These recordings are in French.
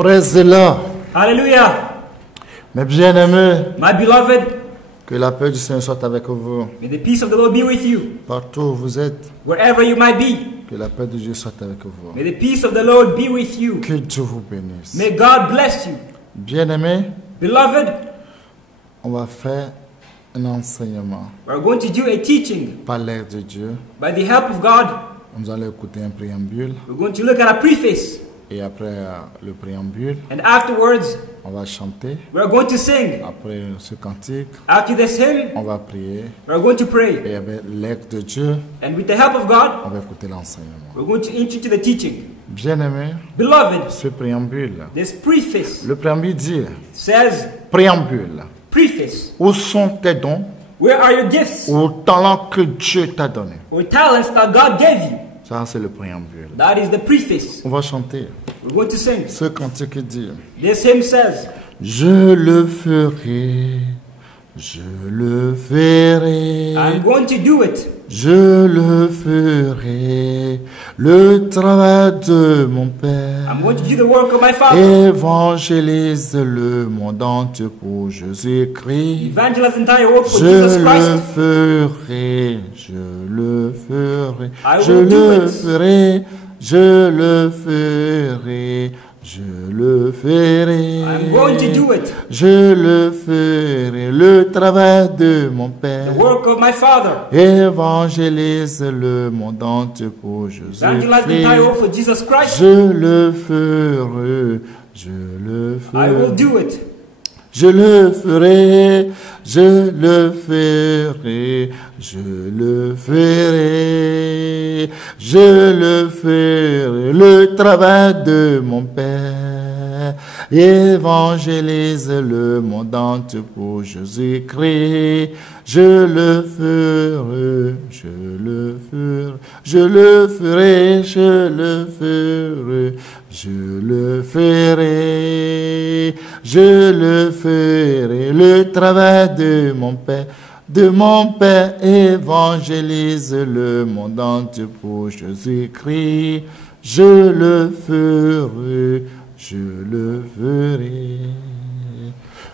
Praise the Lord. Hallelujah. Mes bien-aimés, My beloved, que la paix du Seigneur soit avec vous. may the peace of the Lord be with you. Partout où vous êtes, Wherever you might be, que la paix de Dieu soit avec vous. may the peace of the Lord be with you. Que Dieu vous bénisse. May God bless you. Bien-aimés, Beloved, on va faire un enseignement we're going to do a teaching par l'aide de Dieu. by the help of God. Nous allons écouter un préambule We're going to look at a preface, et après le préambule, and afterwards, on va chanter. we're going to sing. Après ce cantique, After this hymn, on va prier we're going to pray. et avec l'aide de Dieu, And with the help of God, on va écouter l'enseignement. we're going to enter into the teaching. Bien-aimés, Beloved, ce préambule, this preface le préambule dit, says, préambule, preface, où sont tes dons, where are your gifts ou talents que Dieu t'a donné. or talents that God gave you? Ça, c'est le préambule. That is the preface. On va chanter. We're going to sing. Ce cantique dit, This hymn says, je le ferai, je le ferai, I'm going to do it. je le ferai, le travail de mon Père. I'm going to do the work of my Father. Évangélise le monde entier pour Jésus-Christ. Evangelize the entire work for Je Jesus le Christ. ferai, je le ferai, I je will do le it. ferai, je le ferai, je le ferai. I'm going to do it. Je le ferai, le travail de mon The Père. work of my Father. Évangélise le monde entier pour Evangelize the entire Jésus-Christ. work for Jesus Christ. Je le ferai, je le I will ferai. do it. Je le ferai, je le ferai, je le ferai, je le ferai, le travail de mon Père. Évangélise le monde entier pour Jésus-Christ. Je le ferai, je le ferai, je le ferai, je le ferai, je le ferai, je le ferai, le travail de mon Père. De mon Père, évangélise le monde entier pour Jésus-Christ. Je le ferai, je le ferai.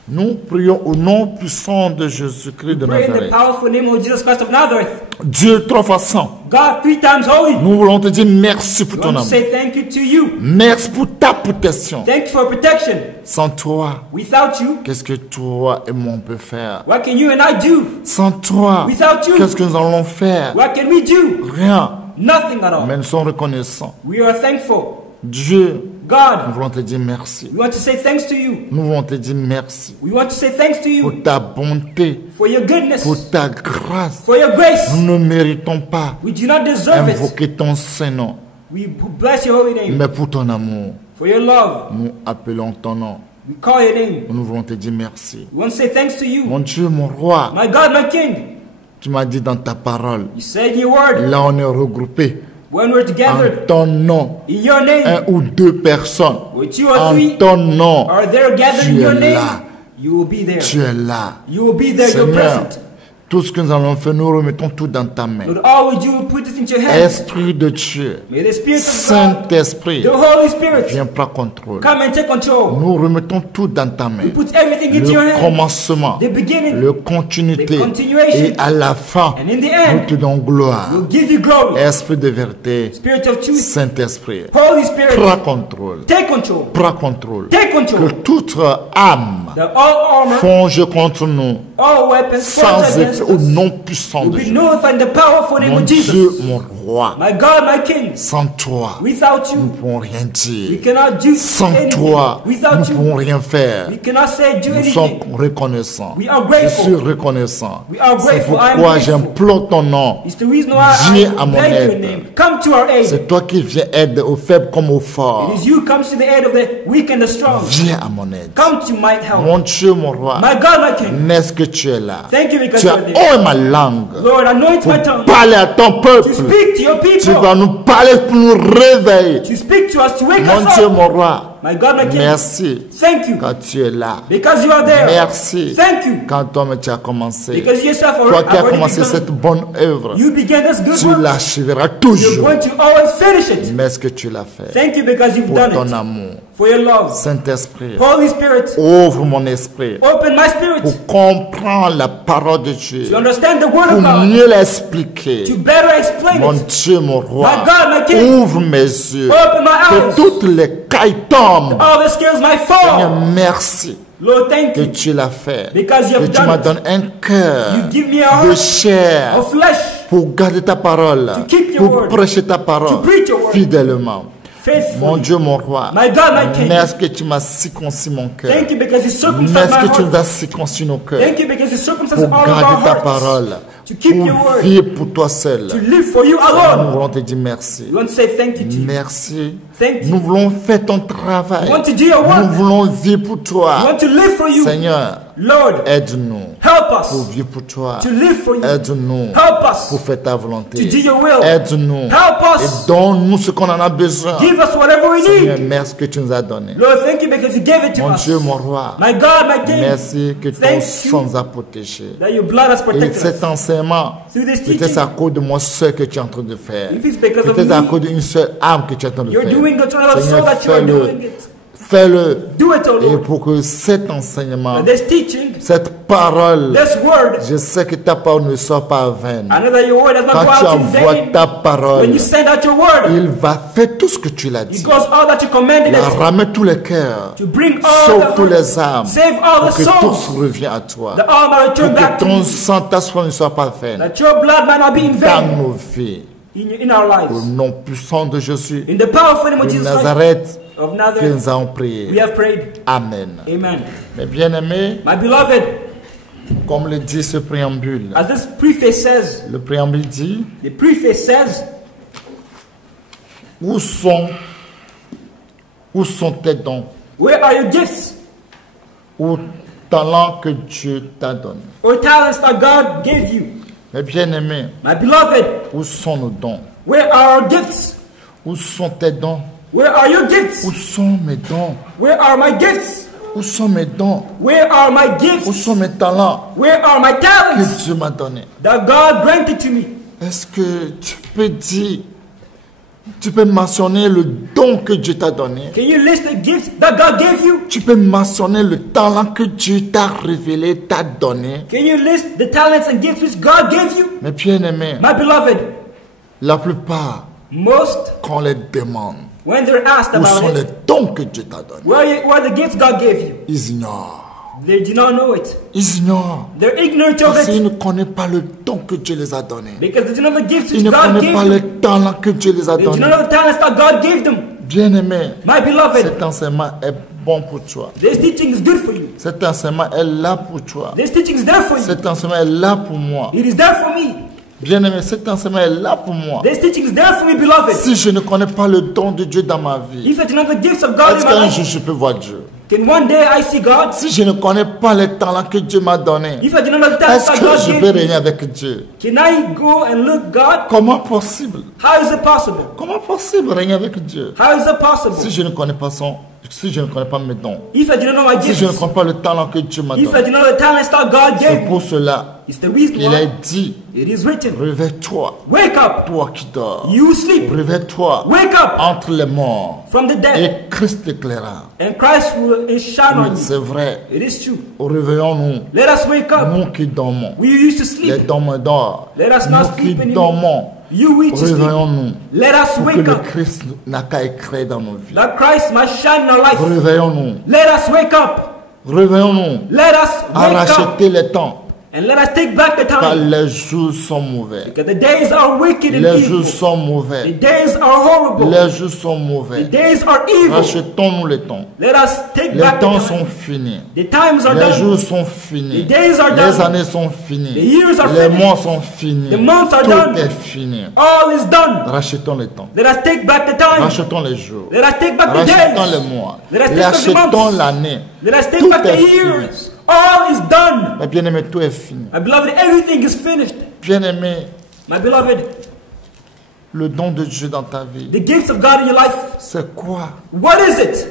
Nous prions au nom puissant de Jésus-Christ de Pray in the Nazareth. powerful name of Jesus Christ of Nazareth. Dieu trois fois saint, God 3 times holy. nous voulons te dire merci pour We ton want to amour. say thank you to you. Merci pour ta protection. Thank you for protection. Sans toi, Without you, qu'est-ce que toi et moi on peut faire? what can you and I do? Sans toi, Without you, qu'est-ce que nous allons faire? what can we do? Rien. Nothing at all. Mais nous sommes reconnaissants. We are thankful. Dieu, nous God, voulons te dire merci. we want to say thanks to you. Nous voulons te dire merci We want to say thanks to pour you ta bonté, for your goodness, pour ta grâce. for your grace. Nous ne méritons pas We do not deserve it. invoquer ton Saint-Nom, We bless your holy name. mais pour ton amour, For your love, nous appelons ton nom. we call your name. Nous voulons te dire merci. We want to say thanks to you. Mon Dieu, mon roi, My God, my King, tu m'as dit dans ta parole, you said in your word, là on est regroupés when we're en together ton nom, in your name, un ou deux personnes, where two or en three ton nom, are there gathered in tu your es name, là, you will be there. tu es là. You will be there, you're Seigneur, present. tout ce que nous allons faire, nous remettons tout dans ta main. Lord, always you will put this into your hands. Esprit de Dieu, May the Spirit of God, Saint-Esprit, the Holy Spirit, viens prendre contrôle. come and take control. Nous remettons tout dans ta main. Put everything into your Le hands. commencement, The beginning, le continuité, the continuation, et à la fin, and in the nous end, te donnons gloire. we'll give you glory. Esprit de vérité, Spirit of truth, Saint-Esprit, Holy Spirit, prends contrôle. take control. Prends contrôle. Take Que control. toute âme The all armor, fonge contre nous all weapons, sans forged against effet au us, nom puissant will de be Jésus. nullified in the powerful name Mon of Dieu, Jesus. mon roi, My God, my King, sans toi, without nous ne you, pouvons rien we dire. cannot do Sans anything. toi, nous ne Without you, pouvons rien faire. we cannot say do Nous sommes anything. reconnaissants. We are Je grateful. suis reconnaissant. We are C'est grateful. I am pourquoi grateful. j'implore ton nom. It's the reason why Viens I à mon beg your aide. name. Come to our aid. C'est toi qui viens aider aux faibles comme aux forts. It is you comes to the aid of the weak and the strong. Viens à mon aide. Come to my help. Mon Dieu, mon roi, My God, my King. n'est-ce que tu es là? Thank you because Tu as you're there. ouvert ma langue Lord, anoint pour my tongue parler à ton peuple. to speak to your Tu people. vas nous parler pour nous réveiller. To speak to us, to wake Mon us Dieu, up. mon roi, My God, my King. Merci Thank you quand tu es là. because you are there. Merci Thank you quand toi-même tu as commencé. because you yourself Toi qui as already commencé begun. cette bonne œuvre, You began this good tu work. l'achèveras You're toujours. going to always finish it. Merci que tu l'as fait. Thank you because you've Pour done ton it. amour. For your love. Saint-Esprit, Holy Spirit, ouvre mon esprit open my spirit pour comprendre la parole de Dieu, to understand the word pour of God, mieux l'expliquer. to better explain Mon it. Dieu, mon roi, My God, my King, ouvre mes yeux, open my que eyes. toutes les cailles tombent. All the skills might Seigneur, fall. merci Lord, thank que you tu l'as fait, because you que have tu m'as done it. donné un cœur You give me a de heart chair of flesh pour garder ta parole, keep your pour word, prêcher ta to parole preach your word fidèlement. Mon faithfully. Dieu, mon roi, My God, my King, merci que tu m'as circoncis mon cœur. thank you because you circumcised Merci my que tu nous heart. as circoncis nos cœurs Thank you because you circumcised pour all of our garder ta hearts. parole, To keep your pour word. vivre pour toi seul. To live for you Seigneur, nous alone. voulons te dire merci. We want to say thank you to you. Merci. Thank you. Nous voulons faire ton travail. We want to do your Nous work. voulons vivre pour We toi. want to live for you. Seigneur, Lord, aide-nous help pour us vivre pour toi. to live for you. Aide-nous Help us pour faire ta volonté. to do your will. Aide-nous Help et us. donne-nous ce qu'on en a besoin. Give us whatever we Seigneur, need. merci que tu nous as donné. Lord, thank you because you gave it to Mon us. Dieu, mon roi, My God, my King, merci que ton Thank sang you nous a protégés. that your blood has Et protected cet us. enseignement, Through this peut-être teaching, à cause de moi seul que tu es en train de faire. if it's because of Peut-être à me, cause d'une seule âme que tu es en train de you're faire. doing it to another soul Seigneur, that you are fais-le. doing it. Fais-le. Do it, oh Et Lord. pour que cet enseignement, This teaching, cette parole, this word, je sais que ta parole ne sort pas vaine. I know that your word does not Quand go tu out in envoies vain. ta When parole, you send out your word, il va faire tout ce que tu l'as it dit. goes all that you commanded Il it ramène tous les cœurs, to bring sauve all tous the les âmes, save all pour the que tout souls, revienne à toi. that all might return Pour back que to ton you, sang, ta foi ne soit pas vaine that your blood might not be in dans vain nos vies. in our Au lives. nom puissant de Jésus In the powerful name of de Jesus Christ Nazareth, of que Nazareth, nous avons we prié. have prayed. Amen. Amen. Mes bien-aimés, My beloved, comme le dit ce préambule, as this preface says, le préambule dit, the preface says, où sont tes dons, where are your gifts ou talents que Dieu t'a donné? or talents that God gave you? Mes bien-aimés, My beloved, où sont nos dons? where are our gifts? Où sont tes dons? Where are your gifts? Où sont mes dons? Where are my gifts? Où sont mes dons? Where are my Où gifts? sont mes talents Where are my que talents Dieu m'a donnés? that God granted to me? Est-ce que tu peux dire, tu peux mentionner le don que Dieu t'a donné? Can you list the gifts that God gave you? Tu peux mentionner le talent que Dieu t'a révélé, t'a donné? Can you list the talents and gifts which God gave you? Mes bien-aimés, My beloved, la plupart, most, quand on les demande, when they're asked où sont about les it, dons que Dieu t'a donnés? where are the gifts God gave you? Ils ignorent. They do not know it. Ils ignorent. They're ignorant of Parce qu'ils it ne connaissent pas le don que Dieu les a donné. because they do not know the gifts Ils which ne God connaissent gave pas them. le talent que Dieu les a They do donné. not know the talents that God gave them. Bien-aimé, My beloved, cet enseignement est bon pour toi. this teaching is good for you. Cet enseignement est là pour toi. This teaching is there for you. Cet enseignement est là pour moi. It is there for me. Bien-aimé, cet enseignement est là pour moi. This teaching is there for me, beloved. Si je ne connais pas le don de Dieu dans ma vie, If I do not know the gifts of God in est-ce my qu'un life, jour je peux voir Dieu? can one day I see God? Si je ne connais pas les talents que Dieu m'a donnés, If I do not know the talents est-ce that que God je peux gave me, régner avec Dieu? can I go and look God? Comment possible? How is it possible? Comment possible régner avec Dieu? How is it possible? Si je ne connais pas si je ne connais pas mes dons, If I do not know my si je ne gifts, connais pas le talent que Dieu m'a if I donné, do not know the talents that God c'est gave me, pour cela it's the reason qu'il est why dit, it is written, réveille-toi, wake up, toi qui dors, you sleep, réveille-toi wake up entre les morts, from the dead, et Christ t'éclaira. and Christ will shine Oui, on you. c'est vrai. It is true. Réveillons-nous, Let us wake up. nous qui dormons, We used to les sleep. dormeurs, Let us not nous qui sleep anymore. dormons, You used to sleep. réveillons-nous, Let us pour que wake le up. Christ n'a qu'à éclairer dans nos vies. That Christ might shine in our life. Réveillons-nous, Let us wake up. réveillons-nous, Let us à wake up. racheter les temps, And let us take back the car time. les jours sont mauvais. Because the days are wicked and Les evil. jours sont The mauvais. days are horrible. Les jours sont The mauvais. days are evil. Rachetons-nous les temps. Let us take Les back temps the sont time. finis. The times are Les done. jours sont finis. The days are Les done. années sont finies. The years are Les finished. mois sont finis. The months are Tout done. est fini. All is done. Rachetons les temps. Let us take back the time. Rachetons les jours. Let us take back the Rachetons days. les mois. Let us take back the Rachetons months. l'année. Let us take Tout back the est fini. years. All is done. Mais bien-aimé, tout est fini. My beloved, everything is finished. Bien-aimé, My beloved, le don de Dieu dans ta vie, the gifts of God in your life, c'est quoi? what is it?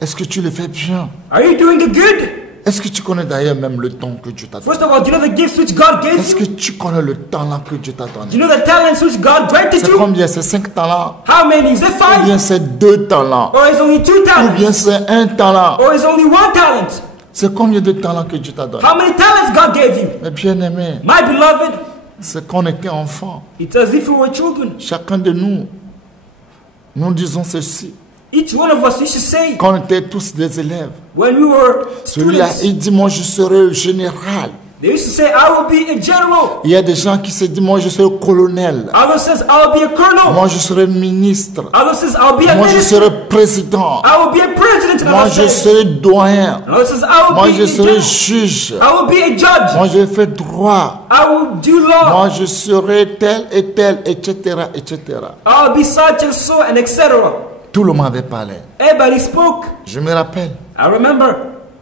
Est-ce que tu le fais bien? Are you doing it good? Est-ce que tu connais d'ailleurs même le don que Dieu t'a donné? First of all, do you know the gifts which God gave Est-ce que you? tu connais le talent que Dieu t'a Do donné? you know the talents which God granted C'est you? combien? C'est 5 talents? How many? Is it Ou 5? bien c'est 2 talents? Or is only 2 Ou bien talents? c'est 1 talent? Or is only 1 talent? C'est combien de talents que Dieu t'a donné? How many talents God gave you? Mais bien aimé, My beloved, c'est qu'on était enfant. it's as if we were children. Chacun de nous, nous disons ceci. Each one of us, we should say, Quand on était tous des élèves, when we were celui-là, students, il dit, moi je serai général. they used to say, I will be a general. Il y a des gens qui se disent, moi je serai colonel. Others says, I'll be a colonel. Moi je serai ministre. Others says, I'll be a Moi je minister. serai président. I will be a president. And Moi others je say, serai doyen. and others says, I will Moi be je a serai judge. juge. I will be a judge. Moi je vais faire droit. I will do law. Moi je serai tel et tel, etc., etc. I'll be such and so, and etc. Tout le monde avait parlé. Everybody spoke. Je me rappelle, I remember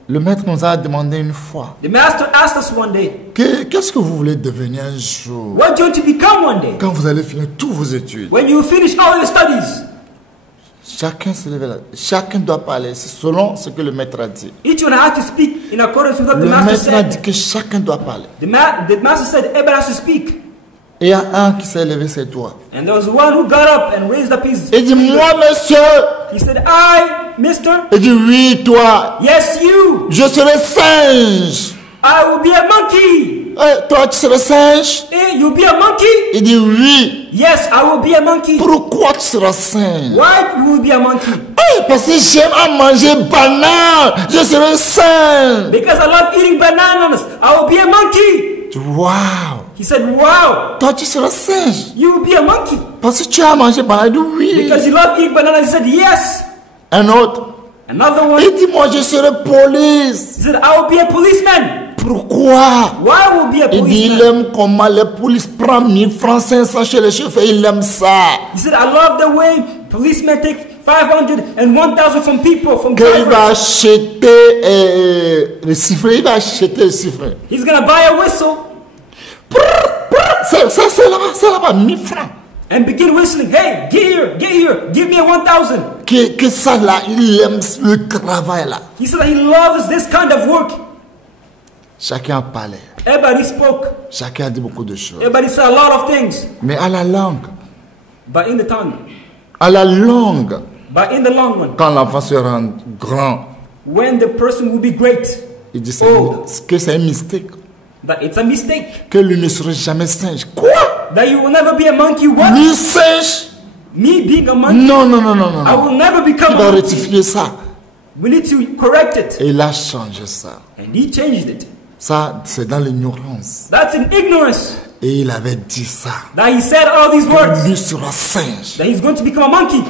le maître nous a demandé une fois, the master asked us one day, qu'est-ce que vous voulez devenir un jour? what do you want to become one day? Quand vous allez finir tous vos études. When you finish all your studies. Chacun se lève là. Chacun doit parler selon ce que le maître a dit. Each one had to speak in accordance with what the Le master maître a dit said. que chacun doit parler. The master said everybody has to speak. Et il y a un qui s'est levé ses doigts. And there was one who got up and raised up his. Il dit, moi monsieur. He said, I, mister. Il dit, oui toi. Yes, you. Je serai singe. I will be a monkey. Toi tu seras singe. Hey, you'll be a monkey? Il dit, oui. Yes, I will be a monkey. Pourquoi tu seras singe? Why you will be a monkey? Parce que j'aime à manger banane. Je serai singe. Because I love eating bananas. I will be a monkey. Wow. He said, wow. Toi tu seras singe. You will be a monkey. Parce que tu as mangé banane. Il dit, oui. Because you love eating bananas. He said, yes. Un autre. Another one. Il dit, moi je serai police. He said, I will be a policeman. Pourquoi? Why will be a Il dit, il policeman? aime comment les polices prennent 1000 francs, 500 chez les chauffeurs. Il aime ça. He said, I love the way policemen take 500 and 1,000 from people, from Qu'il va drivers. acheter le sifflet. Il va acheter le sifflet. He's going to buy a whistle C'est là-bas, c'est là-bas, 1000 francs. and begin whistling. Hey, get here, give me a 1,000. Que ça là, il aime le travail là. He said he loves this kind of work. Chacun a parlé. Everybody spoke. Chacun a dit beaucoup de choses. Everybody said a lot of things. Mais à la langue, But in the tongue, à la langue, but in the long one, quand l'enfant se rend grand, when the person will be great, il dit Oh. que c'est un mystère. that it's a mistake. Que lui ne serait jamais singe. Quoi? That you will never be a monkey. What? Lui singe? Me being a monkey, Non, non, non, non, non. I non. will never Il become va a monkey. rectifier ça. We need to correct it. Et il a changé ça. And he changed it. Ça, c'est dans l'ignorance. That's in ignorance. Et il avait dit ça. That he said all these words. Lui sera singe. That he's going to become a monkey.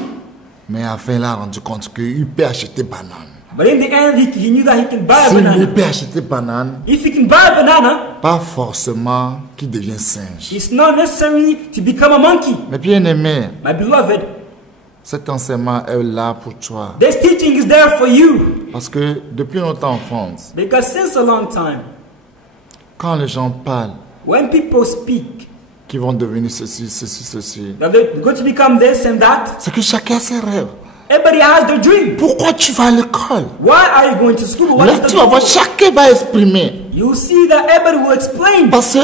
Mais enfin, il a rendu compte qu'il peut acheter banane. But in the end, he knew that he can buy a S'il lui banana. peut acheter banane, If he can buy a banana, pas forcément qu'il devient singe. it's not necessary to become a monkey. Mais bien aimé, My beloved, cet enseignement est là pour toi. this teaching is there for you. Parce que depuis notre enfance, Because since a long time, quand les gens parlent, when people speak, qu'ils vont devenir ceci, ceci, ceci, that they're going to become this and that, c'est que chacun a ses rêves. everybody has their dream. Pourquoi tu vas à l'école? Why are you going to school? What Là, is the tu vas voir, goal? chacun va exprimer. You'll see that everybody will explain. Parce que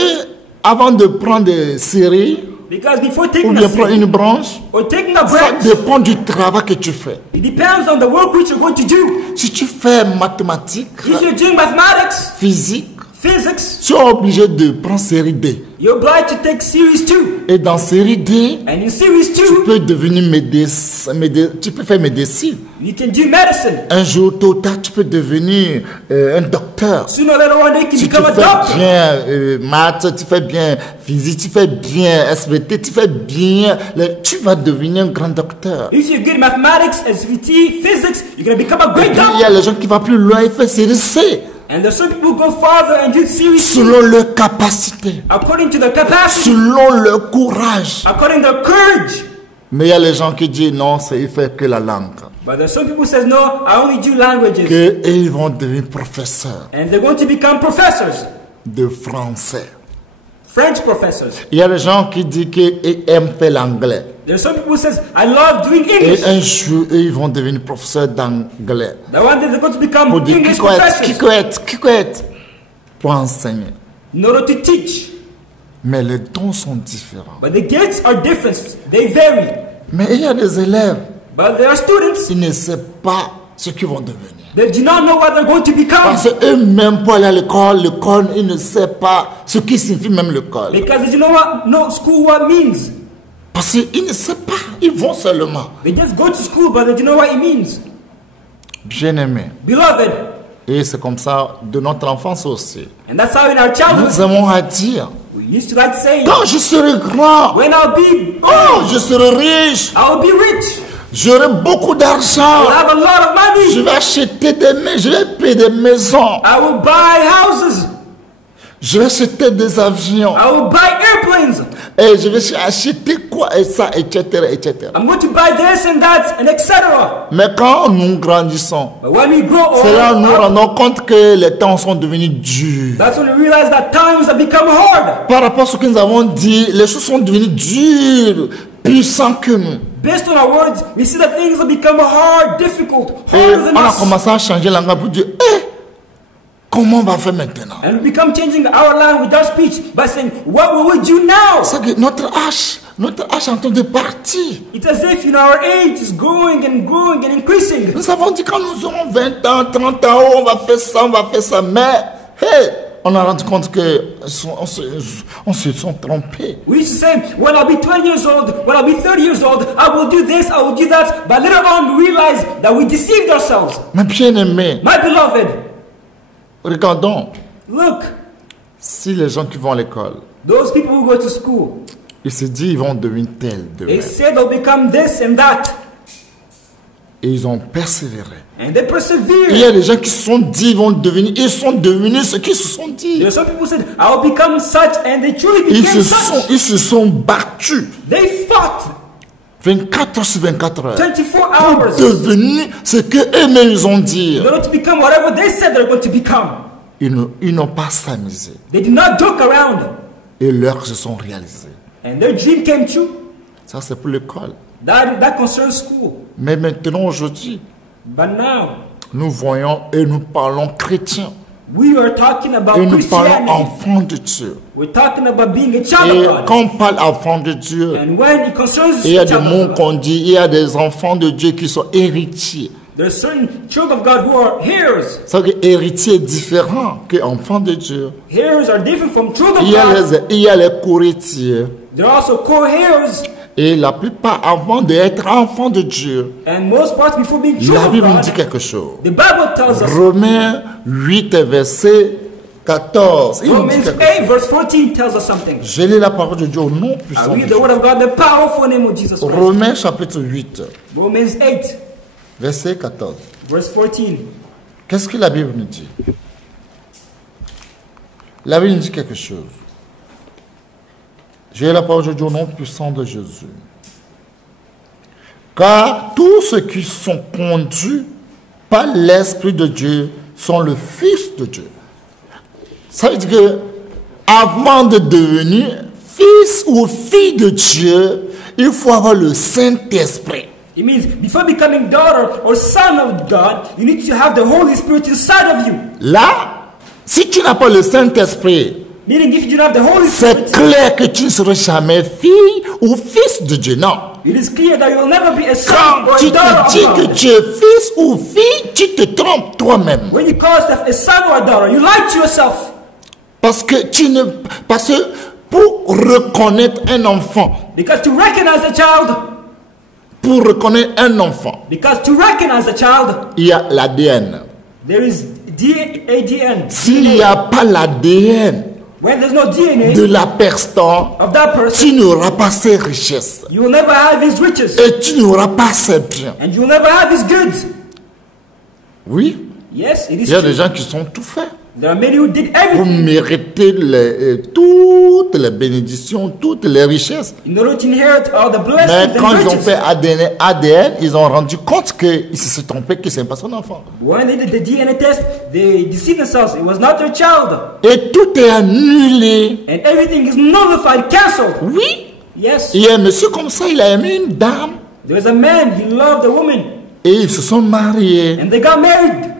avant de prendre des séries, Because before ou taking bien a prendre seat une branche, or taking a ça branch, dépend du travail que tu fais. it depends on the work which you're going to do. Si tu fais mathématiques, If you're doing mathematics, physique, physics, tu es obligé de prendre série D. you're obliged to take series 2. Et dans série D, And in series tu 2, peux devenir médecin, tu peux faire médecine. you can do medicine. Un jour, tôt ou tard, tu peux devenir un docteur. Sooner or later one day, you can Si tu become a fais doctor. bien maths, tu fais bien physique, tu fais bien SVT, tu fais bien, tu vas devenir un grand docteur. If you're good at mathematics, SVT, physics, you're going to become a Et great puis, il y doctor. a les gens qui vont plus loin, ils font série C, And there's some people who go farther and do series 2 selon leur capacité, according to their capacity, selon leur courage. according to their courage. Mais il y a les gens qui disent non, il fait que la langue. But there's some people who says, no, I only do languages. Que ils vont devenir professeurs And they're going to become professors, de français. French professors. Il y a des gens qui disent qu'ils aiment faire l'anglais. There are some people who says, I love doing Et English. un jour, eux, ils vont devenir professeurs d'anglais. The one day they're going to become Pour dire English qui professors peut être, pour enseigner. in order to teach. Mais les dons sont différents. But the gifts are different. They vary. Mais il y a des élèves, But there are students ils ne savent pas ce qu'ils vont devenir. that do not know what they're going to become. Parce qu'eux-mêmes, pour aller à l'école, ils ne savent pas ce qui signifie même l'école. Because they do not know school what means. Parce qu'ils ne savent pas, ils vont seulement. They just go to school, but they do not know what it means. Bien-aimés. Beloved, Et c'est comme ça de notre enfance aussi. and that's how in our childhood, Nous aimons à dire, we used to like saying, quand je serai grand, when I'll be, oh, je serai riche, I'll be rich. j'aurai beaucoup d'argent, I'll have a lot of je money. vais acheter des maisons, je vais payer des maisons, I will buy houses. je vais acheter des avions, I will buy airplanes. et je vais acheter quoi, et ça, etc., etc. I'm going to buy this and that and etc. Mais quand nous grandissons, But when we grow c'est là où nous old, rendons compte que les temps sont devenus durs. that's when we realize that times have become hard. Par rapport à ce que nous avons dit, les choses sont devenues dures, puissantes que nous. Based on our words, we see that things have become hard, difficult, Et harder than on a us. commencé à changer la langue pour dire, comment on va faire maintenant? And we become changing our language, our speech, by saying, what will we do now? C'est que notre âge est en train de partir. It's as if, our age is growing and growing and increasing. Nous avons dit quand nous aurons 20 ans, 30 ans, on va faire ça, mais, hey, on a rendu compte que on se sont trompés. We used to say, when I'll be 20 years old, when I'll be 30 years old, I will do this, I will do that. But later on, we realized that we deceived ourselves. Mais bien aimé, My beloved, regardons, look, si les gens qui vont à l'école, those people who go to school, ils se disent ils vont devenir tels, they say they'll become this and that. et ils ont persévéré. And they Il y persevere. a des gens qui se sont dit ils sont devenus ce qu'ils se sont dit. There are some people who said, I will become such, and they truly became such. Ils se sont battus They fought 24 heures sur 24 heures 24 pour hours devenir ce qu'eux-mêmes ils ont dit. in order to become whatever they said they're going to become. Ils n'ont pas s'amusé They did not joke around. et leurs se sont réalisés. And their dream came true. Ça c'est pour l'école. That concerns school. Mais maintenant aujourd'hui, But now, nous voyons et nous parlons chrétiens we are talking about et nous parlons Christianity. enfants de Dieu. We're talking about being a child Et of God. quand on parle enfants de Dieu, And when it concerns il y a a des child mots of God, qu'on dit, il y a des enfants de Dieu qui sont héritiers. there are certain children of God who are heirs. Ça veut dire que héritier est différent que enfant de Dieu. Heirs are different from children Il of God. y a les co-héritiers. There are also co-heirs. Et la plupart, avant d'être enfants de Dieu, And most parts before being la children Bible nous of dit God, quelque chose. the Bible tells us, Romains 8, verset 14. Il nous dit Romans quelque 8 chose. verse 14 tells us something. Je lis la parole de Dieu au nom I puissant de read the Dieu. word of God, the powerful name of Jesus Christ. Romains chapitre 8, Romans 8 verset 14. verse 14. Qu'est-ce que la Bible nous dit? La Bible nous dit quelque chose. J'ai la parole de Dieu au nom puissant de Jésus. Car tous ceux qui sont conduits par l'Esprit de Dieu sont le Fils de Dieu. Ça veut dire que avant de devenir fils ou fille de Dieu, il faut avoir le Saint-Esprit. It means before becoming daughter or son of God, you need to have the Holy Spirit inside of you. Là, si tu n'as pas le Saint-Esprit, Meaning if you don't have the Holy c'est Spirit, clair que tu ne seras jamais fille ou fils de Dieu. Non. it is clear that you will never be a son Quand or tu a daughter te dis of que God. tu es fils ou fille, tu te trompes toi-même. When you call yourself a son or a daughter, you lie to yourself. Parce que pour reconnaître un enfant, Because to recognize a child, because to recognize a child, il y a l'ADN. there is ADN. S'il n'y a pas l'ADN When there's no DNA de la personne, of that person, tu n'auras pas ses richesses. you will never have his riches. Et tu n'auras pas ses biens. And you will never have his goods. Oui, Yes, it il is y a true. des gens qui sont tout faits. There are many who did Pour everything mériter toutes les bénédictions, toutes les richesses. in order to inherit all the Mais blessings quand and ils ont riches. fait ADN, ils ont rendu compte qu'ils se sont trompés, que ce n'est pas son enfant. When they did the DNA test, they deceived themselves. It was not their child. Et tout est annulé. And everything is nullified, cancelled. Oui, Yes. Il y a un monsieur comme ça, il a aimé une dame. There was a man, he loved a woman. Et ils se sont mariés. And they got married.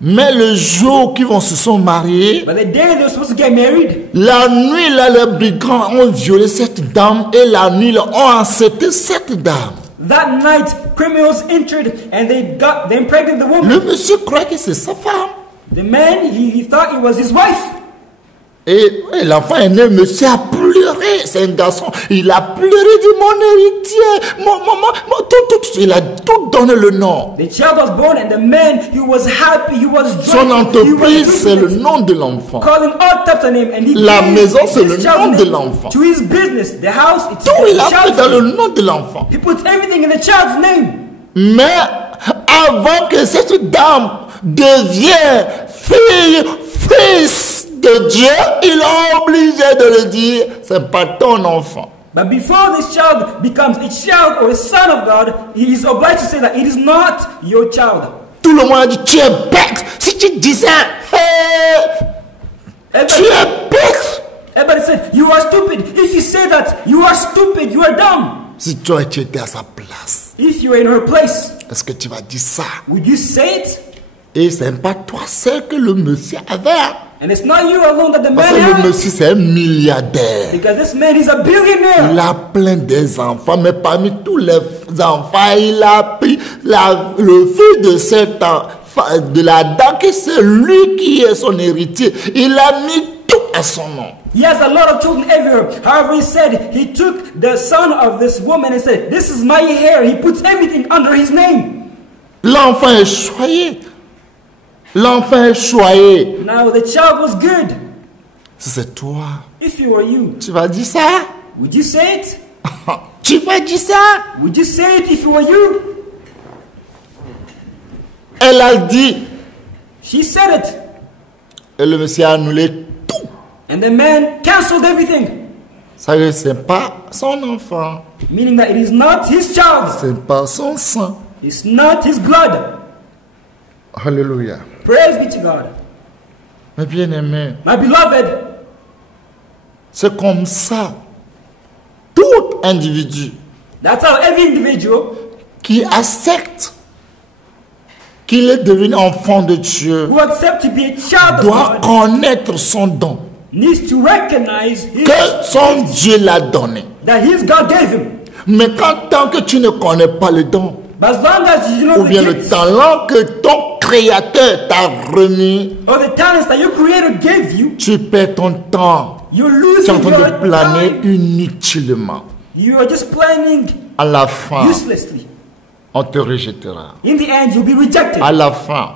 Mais le jour qu'ils se sont mariés, But the day they were supposed to get married, la nuit, là, les brigands ont violé cette dame. Et la nuit, là, ont accepté cette dame. that night criminals entered and they impregnated the woman. Le monsieur croit que c'est sa femme. The man, he thought it was his wife. Et l'enfant est né, le monsieur a pleuré. C'est un garçon. Il a pleuré, dit mon héritier. Tout. Il a tout donné le nom. The child was born and the man, he was happy, he was Son joyful, entreprise, c'est le nom de l'enfant. calling all types of names, and he La gave maison, c'est his le child's nom de name l'enfant. to his business, the house, it's Tout, il a the fait child's dans le name. nom de l'enfant. He puts everything in the child's name. Mais avant que cette dame devienne fils de Dieu, il est obligé de le dire, c'est pas ton enfant. But before this child becomes a child or a son of God, he is obliged to say that it is not your child. Tout le monde a dit, tu es bête. Si tu dis ça, tu es bête. Everybody said, you are stupid. If you say that, you are stupid, you are dumb. Si toi tu étais à sa place, If you were in her place, est-ce que tu vas dire ça? would you say it? Et c'est pas toi seul que le monsieur avait. And it's not you alone that the Parce man que le has. monsieur c'est un milliardaire. Because this man, he's a billionaire. Il a plein des enfants, mais parmi tous les enfants, il a pris le fils de cette de la dame, que c'est lui qui est son héritier. Il a mis tout à son nom. He has a lot of children everywhere. However, he said he took the son of this woman and said, this is my heir. He puts everything under his name. L'enfant est choyé. L'enfant est choyé. Now, the child was good. Si c'est toi, If you were you, tu vas dire ça? would you say it? Tu vas dire ça? Would you say it if you were you? Elle a dit. She said it. Et le monsieur a annulé tout. And the man canceled everything. Ça veut dire que ce n'est pas son enfant. Meaning that it is not his child. Ce n'est pas son sang. It's not his blood. Alléluia. Praise be to God. Mes bien-aimés, My beloved, c'est comme ça. Tout individu that's how every individual qui accepte qu'il est devenu enfant de Dieu who accepts to be a child of doit God connaître son don needs to recognize que son Dieu l'a donné. that his God gave him. Mais quand tant que tu ne connais pas le don, But as long as you know ou the bien le gifts talent que ton créateur t'a remis, or the talents that your creator gave you, tu perds ton temps. you're Tu es en losing train your de planer time. inutilement. You are just planning À la fin, uselessly. on te rejettera. In the end, you'll be rejected. À la fin,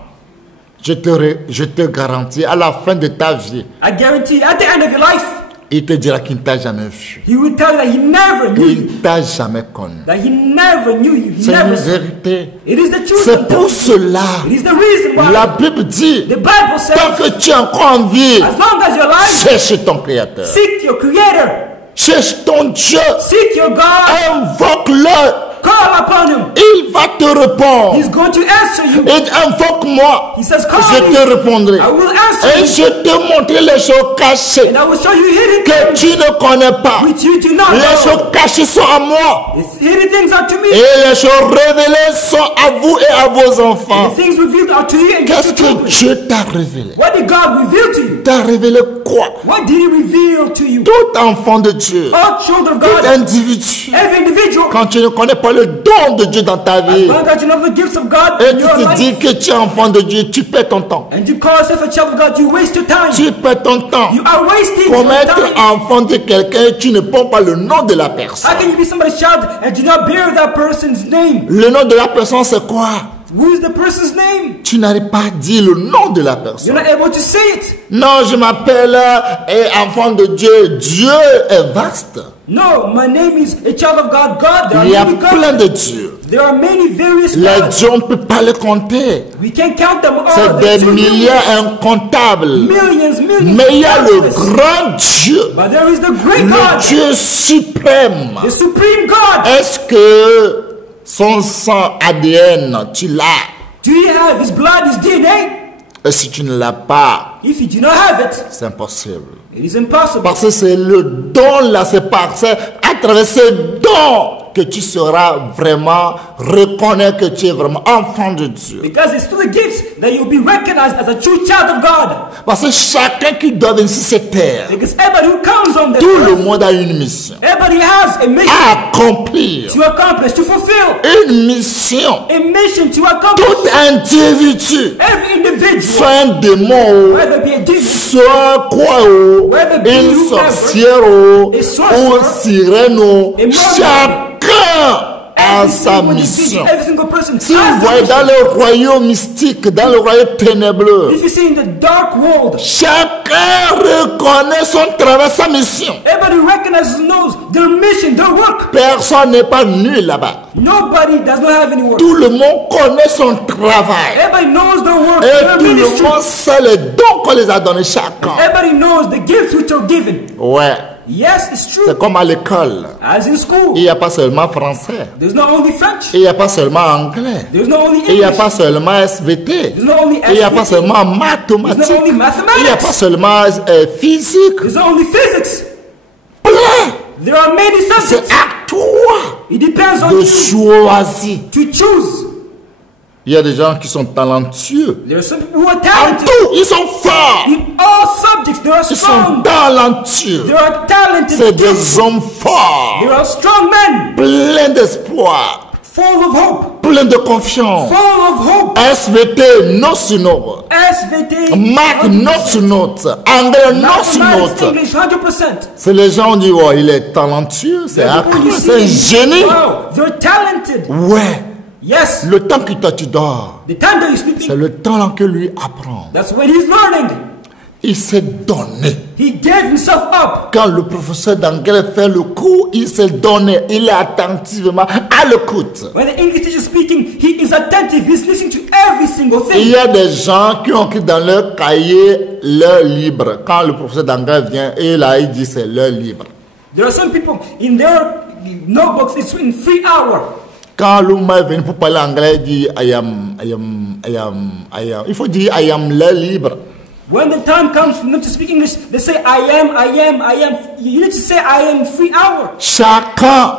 je te garantis, à la fin de ta vie, I guarantee you, at the end of your life, il te dira qu'il ne t'a jamais vu. he will tell you that he never knew Il you. ne t'a jamais connu. That he never knew you. He C'est une never saw you. vérité. It is the truth. C'est pour cela, It is the reason why la Bible dit, the Bible tant says, que tu es encore en vie, as long as you're alive, cherche ton Créateur. seek your creator. Cherche ton Dieu. Seek your God. Invoque-le. Call upon him. Il va te répondre. He's going to answer you. Et invoque-moi. He says, call Je me. te répondrai. I will answer Et you. je te montrerai les choses cachées And I will show you hidden que things tu ne connais pas. which you do not Les know. choses cachées sont à moi. The hidden things are to me. Et les choses révélées sont à vous et à vos enfants. The things revealed are to you and Qu'est-ce your que children. Dieu t'a révélé? What did God reveal to you? T'a révélé quoi? What did he reveal to you? Tout enfant de Dieu, All children of tout God, individu, every individual, quand tu ne connais pas le don de Dieu dans ta as vie, long as you know the gifts of God et in tu your te life, dis que tu es enfant de Dieu, tu perds ton temps. and you call yourself a child of God, you waste your time. Tu perds ton temps. You are wasting Comment your être time. enfant de quelqu'un et tu ne prends pas le nom de la personne? How can you be somebody's child and do not bear that person's name? Le nom de la personne, c'est quoi? Who is the person's name? Tu n'arrives pas à dire le nom de la You're personne. not able to say it. Non, je m'appelle enfant de Dieu. Dieu est vaste. No, my name is a child of God. God, there are Il y a many plein gods. de dieux. There are many various Les gods. dieux, on ne peut pas les compter. We can't count them all. C'est There's des too milliers many. incomptables. Millions. Mais il y a le countless. grand Dieu, But there is the great le God, Dieu suprême. the supreme God. Est-ce que son sang ADN, tu l'as? Do you have his blood, his DNA? Et si tu ne l'as pas, If you do not have it, c'est impossible. it is impossible. Parce que c'est le don là, c'est parce que à travers ce don que tu seras vraiment reconnaître que tu es vraiment enfant de Dieu. Because it's through the gifts that you'll be recognized as a true child of God. Parce que chacun qui doit venir sur cette terre, Because everybody who comes on this tout le earth, monde a une mission everybody has a mission à accomplir. to accomplish, to fulfill. Une mission. A mission to accomplish. Tout individu, Every individual, soit un démon, whether it be a demon, soit quoi, une sorcière ou sirène, chacun a sa mission. every single person Si vous has voyez a dans mission. le royaume mystique, dans le royaume ténébreux, If you see in the dark world, chacun reconnaît son travail, sa mission. everybody recognizes and knows their mission, their work. Personne n'est pas nul là-bas. Nobody does not have any work. Tout le monde connaît son travail. Everybody knows their work, Et their tout le ministry. monde sait les dons qu'on les a donnés chacun. Everybody knows the gifts which are given. Ouais, Yes, it's true. c'est comme à l'école. As in school, Il n'y a pas seulement français. there's not only French, Il n'y a pas seulement anglais. there's not only Il n'y a English, pas seulement SVT. there's not only Il n'y a pas SVT, seulement there's mathématiques. not only Il n'y a pas mathematics, seulement physique. there's not only physics. Plein. There are many C'est subjects. à toi It depends on de you choisir. to choose. Il y a des gens qui sont talentueux. There are some people who are En talented. tout, ils sont forts. In all subjects, they are Ils sont strong. talentueux. There are talented C'est people. des hommes forts, There are strong men, pleins d'espoir, full of hope, pleins de confiance. full of hope. SVT, non sur note. SVT, Math, non sur note. Anglais, non sur mathematics, note. English, 100%. C'est les gens qui disent, oh, il est talentueux, c'est People you c'est un see, génie. wow, they're talented. Ouais, Yes, le temps que toi tu dors, the time that you're c'est sleeping, le temps que lui apprend. that's when he's learning. Il s'est donné. He gave himself up. Quand le professeur d'anglais fait le cours, il s'est donné. Il est attentivement à l'écoute. When the English teacher is speaking, he is attentive. He's listening to every single Il thing. y a des gens qui ont écrit dans leur cahier l'heure libre. Quand le professeur d'anglais vient, et là, il dit c'est l'heure libre. There are some people in their notebooks, it's written 3 hours. Quand l'homme est venu pour parler anglais, il dit I am. Il faut dire I am l'heure libre. When the time comes for them to speak English, they say, I am. You need to say, I am 3 hours. Chacun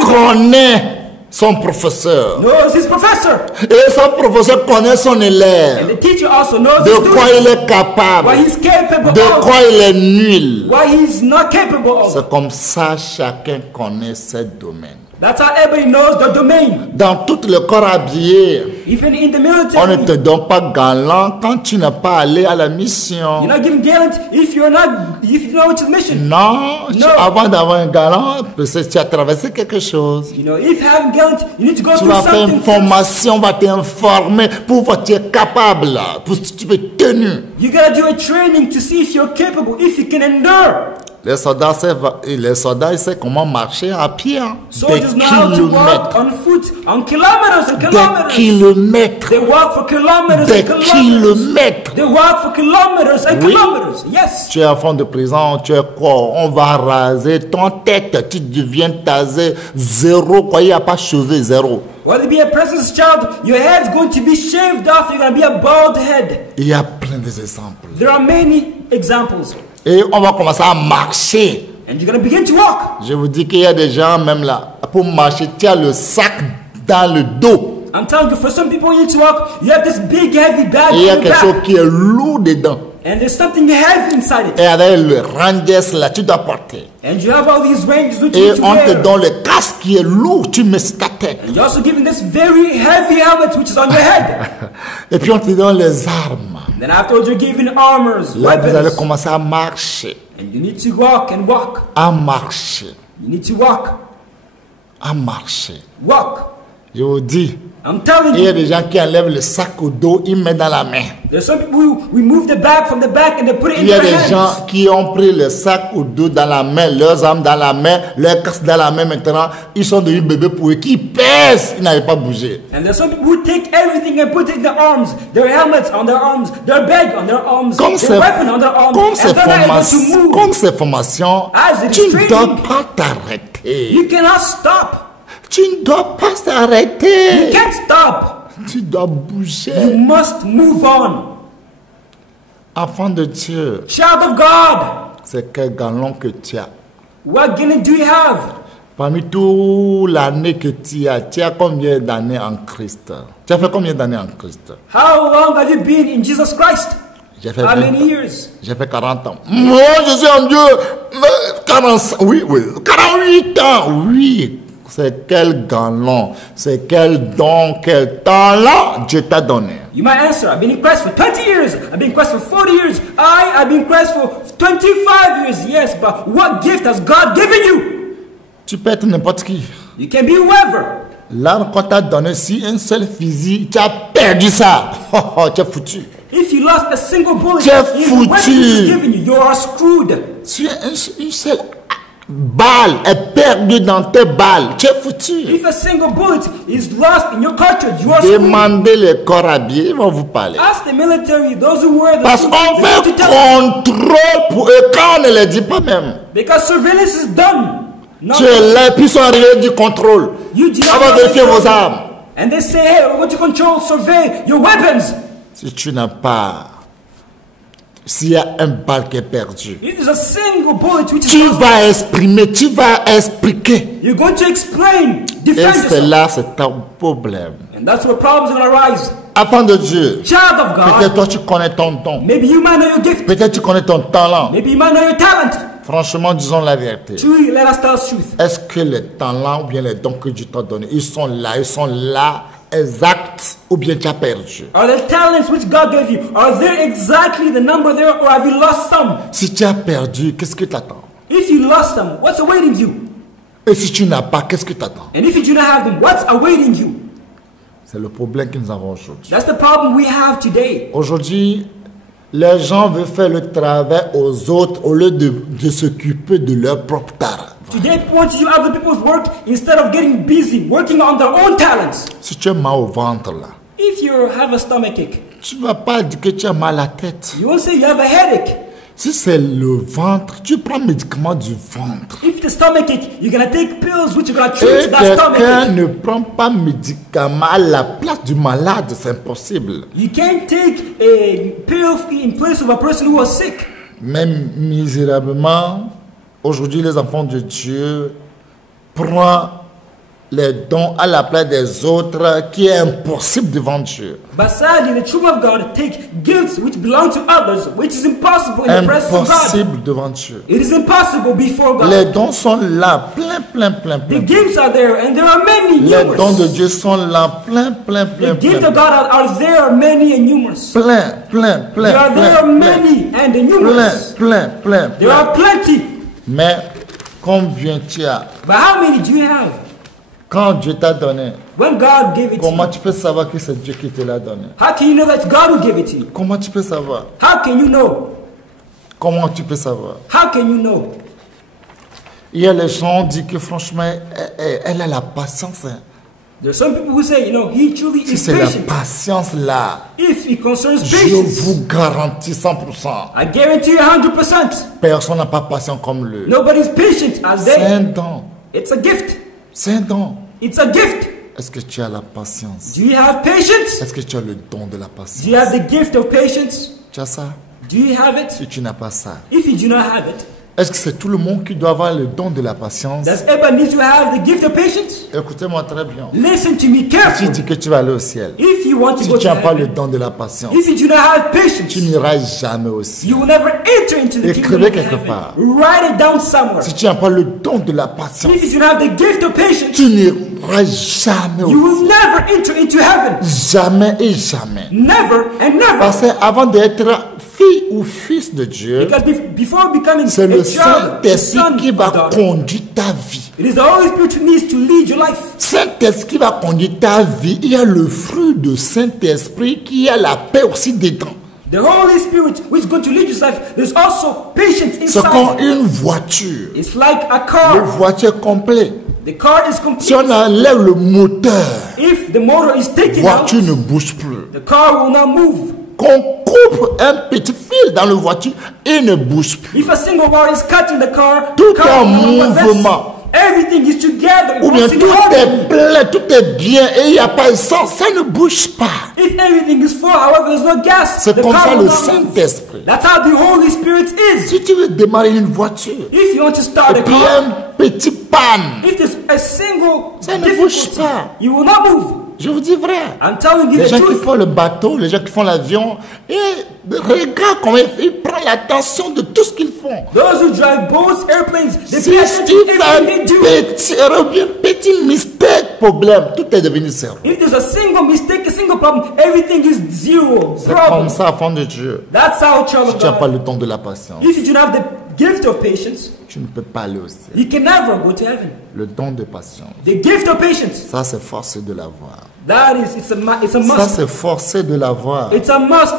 connaît son professeur. Knows his professor. Et son professeur connaît son And élève. the teacher also knows De his quoi il student. est capable. What he's capable De of. quoi il est nul. What he's not capable of. C'est comme ça chacun connaît ses domaines. That's how everybody knows the domain. Dans tout le corps habillé, Even in the on ne military, te donne pas galant quand tu n'as pas allé à la mission. you're not given gallant if you know which is mission. Non, No. avant d'avoir un galant, peut-être tu as traversé quelque chose. You know, if you haven't gallant, you need to go Tu through vas faire une something. formation, on va t'informer pour voir si tu es capable, pour si tu peux tenir. You gotta do a training to see if you're capable, if you can endure. Les soldats ils savent comment marcher à pied. Hein. Des Soldiers know how to walk kilomètres. on foot, on kilometers and Des kilometers. kilomètres. They walk for kilometers Des and kilometers. kilomètres. They walk for kilometers and Oui. kilometers. Yes. Tu es enfant de prison, tu es quoi? On va raser ton tête, tu deviens tasé, zéro, quoi, il n'y a pas cheveux, zéro. Whether you be a president's child, your head's going to be shaved off. You're going to be a bald head. Il y a plein d'exemples. There are many examples. Et on va commencer à marcher. And you're going to begin to walk. Je vous dis qu'il y a des gens, même là, pour marcher, tu as le sac dans le dos. I'm telling you, for some people, you need to walk. You have this big, heavy bag Et il y a on your quelque chose back. qui est lourd dedans. And there's something heavy inside it. Et avec le rangers là, tu dois porter. And you have all these ranges which you Et need to on te wear. donne le casque qui est lourd, tu mets sur ta tête. And you're also given this very heavy helmet which is on your head. Et puis on te donne les armes. Then afterwards, you're given armors, Là, vous allez weapons. commencer à marcher. And you need to walk and walk. À marcher. You need to walk. À marcher. Walk. Je vous dis, I'm telling il y a you, des gens qui enlèvent le sac au dos, ils mettent dans la main. there's some people who remove the bag from the back and they put it in Il y a their des hands. gens qui ont pris le sac au dos dans la main, leurs armes dans la main, leur casque dans la main maintenant. Ils sont devenus bébés pour eux qui pèsent, ils n'arrivent pas à bouger. And there's some people who take everything and put it in their arms. Their helmets on their arms, their bag on their arms, Comme their weapon on their arms. And they're not able to move. comme ces formations, As it is tu ne dois training. pas t'arrêter. You cannot stop. Tu ne dois pas You t'arrêter. can't stop. Tu dois You bouger. must move on. Enfant de Dieu, Child of God, c'est quel galon que tu as. What guilt do you have? Parmi toute l'année que tu as combien d'années en Christ? Tu as fait combien d'années en Christ? How long have you been in Jesus Christ? J'ai fait How 20 many ans. years? J'ai fait 40 ans. Moi, je suis en Dieu. 45, oui. 48 ans, oui. C'est quel galon, c'est quel don, quel talent Dieu t'a donné. You might answer, I've been in Christ for 20 years. I've been in Christ for 40 years. I've been in Christ for 25 years. Yes, but what gift has God given you? Tu peux être n'importe qui. You can be whoever. Là, quand t'as donné si un seul fusil, tu as perdu ça. Tu es foutu. If you lost a single bullet Tu es in the weapon foutu. He's given you, you are screwed. Si une seule balle est perdue dans tes balles, tu es foutu. If a single bullet is lost in your cartridge, you are screwed. Demandez les corps habillés, ils vont vous parler. Ask the military, those who wear the Parce suit, qu'on they have to fait tell you. contrôle pour eux quand on ne les dit pas même. Because surveillance is done. Not Tu es là, puis ils sont arrivés du contrôle. you do not On va know vérifier the vos control. armes. And they say, hey, we want to control, survey your weapons. Si tu n'as pas, s'il y a un balle qui est perdu, If there's a single bullet which is tu lost, vas exprimer, tu vas expliquer. you're going to explain, Et defend c'est yourself. là, c'est ton problème. And that's where problems are going to arise. Enfant de Dieu, Child of peut-être God, toi tu connais ton don. maybe you might know your gift. Peut-être tu connais ton talent. Maybe you might know your talent. Franchement, disons la vérité. Truly, let us tell us truth. Est-ce que les talents ou bien les dons que Dieu t'a donnés, ils sont là exacts ou bien tu as perdu? Are the talents which God gave you, are there exactly the number there, or have you lost some? Si tu as perdu, qu'est-ce que tu attends? If you lost some, what's awaiting you? Et si tu n'as pas, qu'est-ce que tu attends? And if you do not have them, what's awaiting you? C'est le problème que nous avons aujourd'hui. That's the problem we have today. Aujourd'hui, les gens veulent faire le travail aux autres au lieu de s'occuper de leur propre talent. Today, people want to do other people's work instead of getting busy working on their own talents. Si tu as mal au ventre là, If you have a stomachache, tu ne vas pas dire que tu as mal à la tête. you won't say you have a headache. Si c'est le ventre, tu prends médicament du ventre. If the stomachache, you're gonna take pills which are gonna Et treat that quelqu'un stomachache. ne prend pas médicament à la place du malade, c'est impossible. You can't take a pill in place of a person who was sick. Même misérablement, aujourd'hui les enfants de Dieu prennent les dons à la place des autres qui est impossible devant Dieu. But sadly, the children of God take gifts which belong to others, which is impossible in the presence of God. Impossible devant Dieu. It is impossible before God. Les dons sont là, plein. The gifts are there, and there are many, Les numerous. dons de Dieu sont là, plein. The gifts of God are there, many and numerous. Plein. There are many and numerous. Plein. There are plenty. Mais combien tu as? But how many do you have? Quand Dieu t'a donné, When God gave it to comment you, tu peux savoir que c'est Dieu qui te l'a donné? how can you know that's God who gave it to you? Comment tu peux savoir? How can you know? Comment tu peux savoir? How can you know? Hier, les gens disent que franchement, elle a la patience. Hein. There are some people who say, he truly Si is c'est la patient. patience là, If it concerns je patience, vous garantis 100%. I guarantee you 100%. Personne n'a pas patience comme lui. Nobody's patient as C'est un they. don. It's a gift. C'est un don. It's a gift. Est-ce que tu as la patience? Do you have patience? Est-ce que tu as le don de la Do you patience? have the gift of patience? Tu as ça? Do you have Si it? tu n'as pas ça, If you do not have it, est-ce que c'est tout le monde qui doit avoir le don de la patience? does everybody need to have the gift of patience? Écoutez-moi très bien. Listen to me Si tu carefully. dis que tu vas aller au ciel, If you want to si go tu to n'as pas le heaven, don de la patience, if you do not have patience, tu n'iras jamais au ciel. you will never enter into the kingdom Écrivez of quelque heaven. part. Write it down somewhere. Si tu n'as pas le don de la patience, If you do not have the gift of patience, tu n'iras jamais you au will ciel. never enter into heaven. Jamais et jamais. Never and never. Parce qu'avant d'être fille ou fils de Dieu, Because before becoming c'est a le child, Saint-Esprit son, qui va daughter, conduire ta vie. it is the Holy Spirit who needs to lead your life. Saint-Esprit qui va conduire ta vie. Il y a le fruit de Saint-Esprit qui a la paix aussi dedans. The Holy Spirit which is going to lead your life. There's also patience C'est comme inside. une voiture. It's like a Une car. voiture complète. The car is Si complete. on enlève le moteur, If the motor is la taken out, voiture ne bouge plus. the car will not move. Qu'on coupe un petit fil dans la voiture, il ne bouge plus. If a single wire is cut in the car Tout the car est en will not move. mouvement. Everything is together. It Ou bien works in tout harmony. est plein, tout est bien et il n'y a pas de sang, ça ne bouge pas. If everything is full, however, there's no gas. C'est the comme car ça will le not move. Saint-Esprit. That's how the Holy Spirit is. Si tu veux démarrer une voiture, If you want to start a et puis car, un petit panne, if there's a single ça ne bouge difficulty, pas. you will not move. Je vous dis vrai. I'm telling you Les the gens qui truth. font le bateau, les gens qui font l'avion, et regarde comment ils prennent l'attention de tout ce qu'ils font. Those who drive boats, airplanes, they Si pay attention tu to fais un everything they do. petit erreur, bien petit mistake, problème, tout est devenu zéro. If there's a single mistake, a single problem, everything is zero. C'est Problem. comme ça, enfant de Dieu. That's how child Si of tu n'as pas God. le don de la patience, If you do not have the gift of patience, tu ne peux pas aller au ciel. you can never go to heaven. Le don de patience, The gift of patience, ça c'est forcé de l'avoir. that is, it's a Ça must. c'est forcé de l'avoir. It's a must.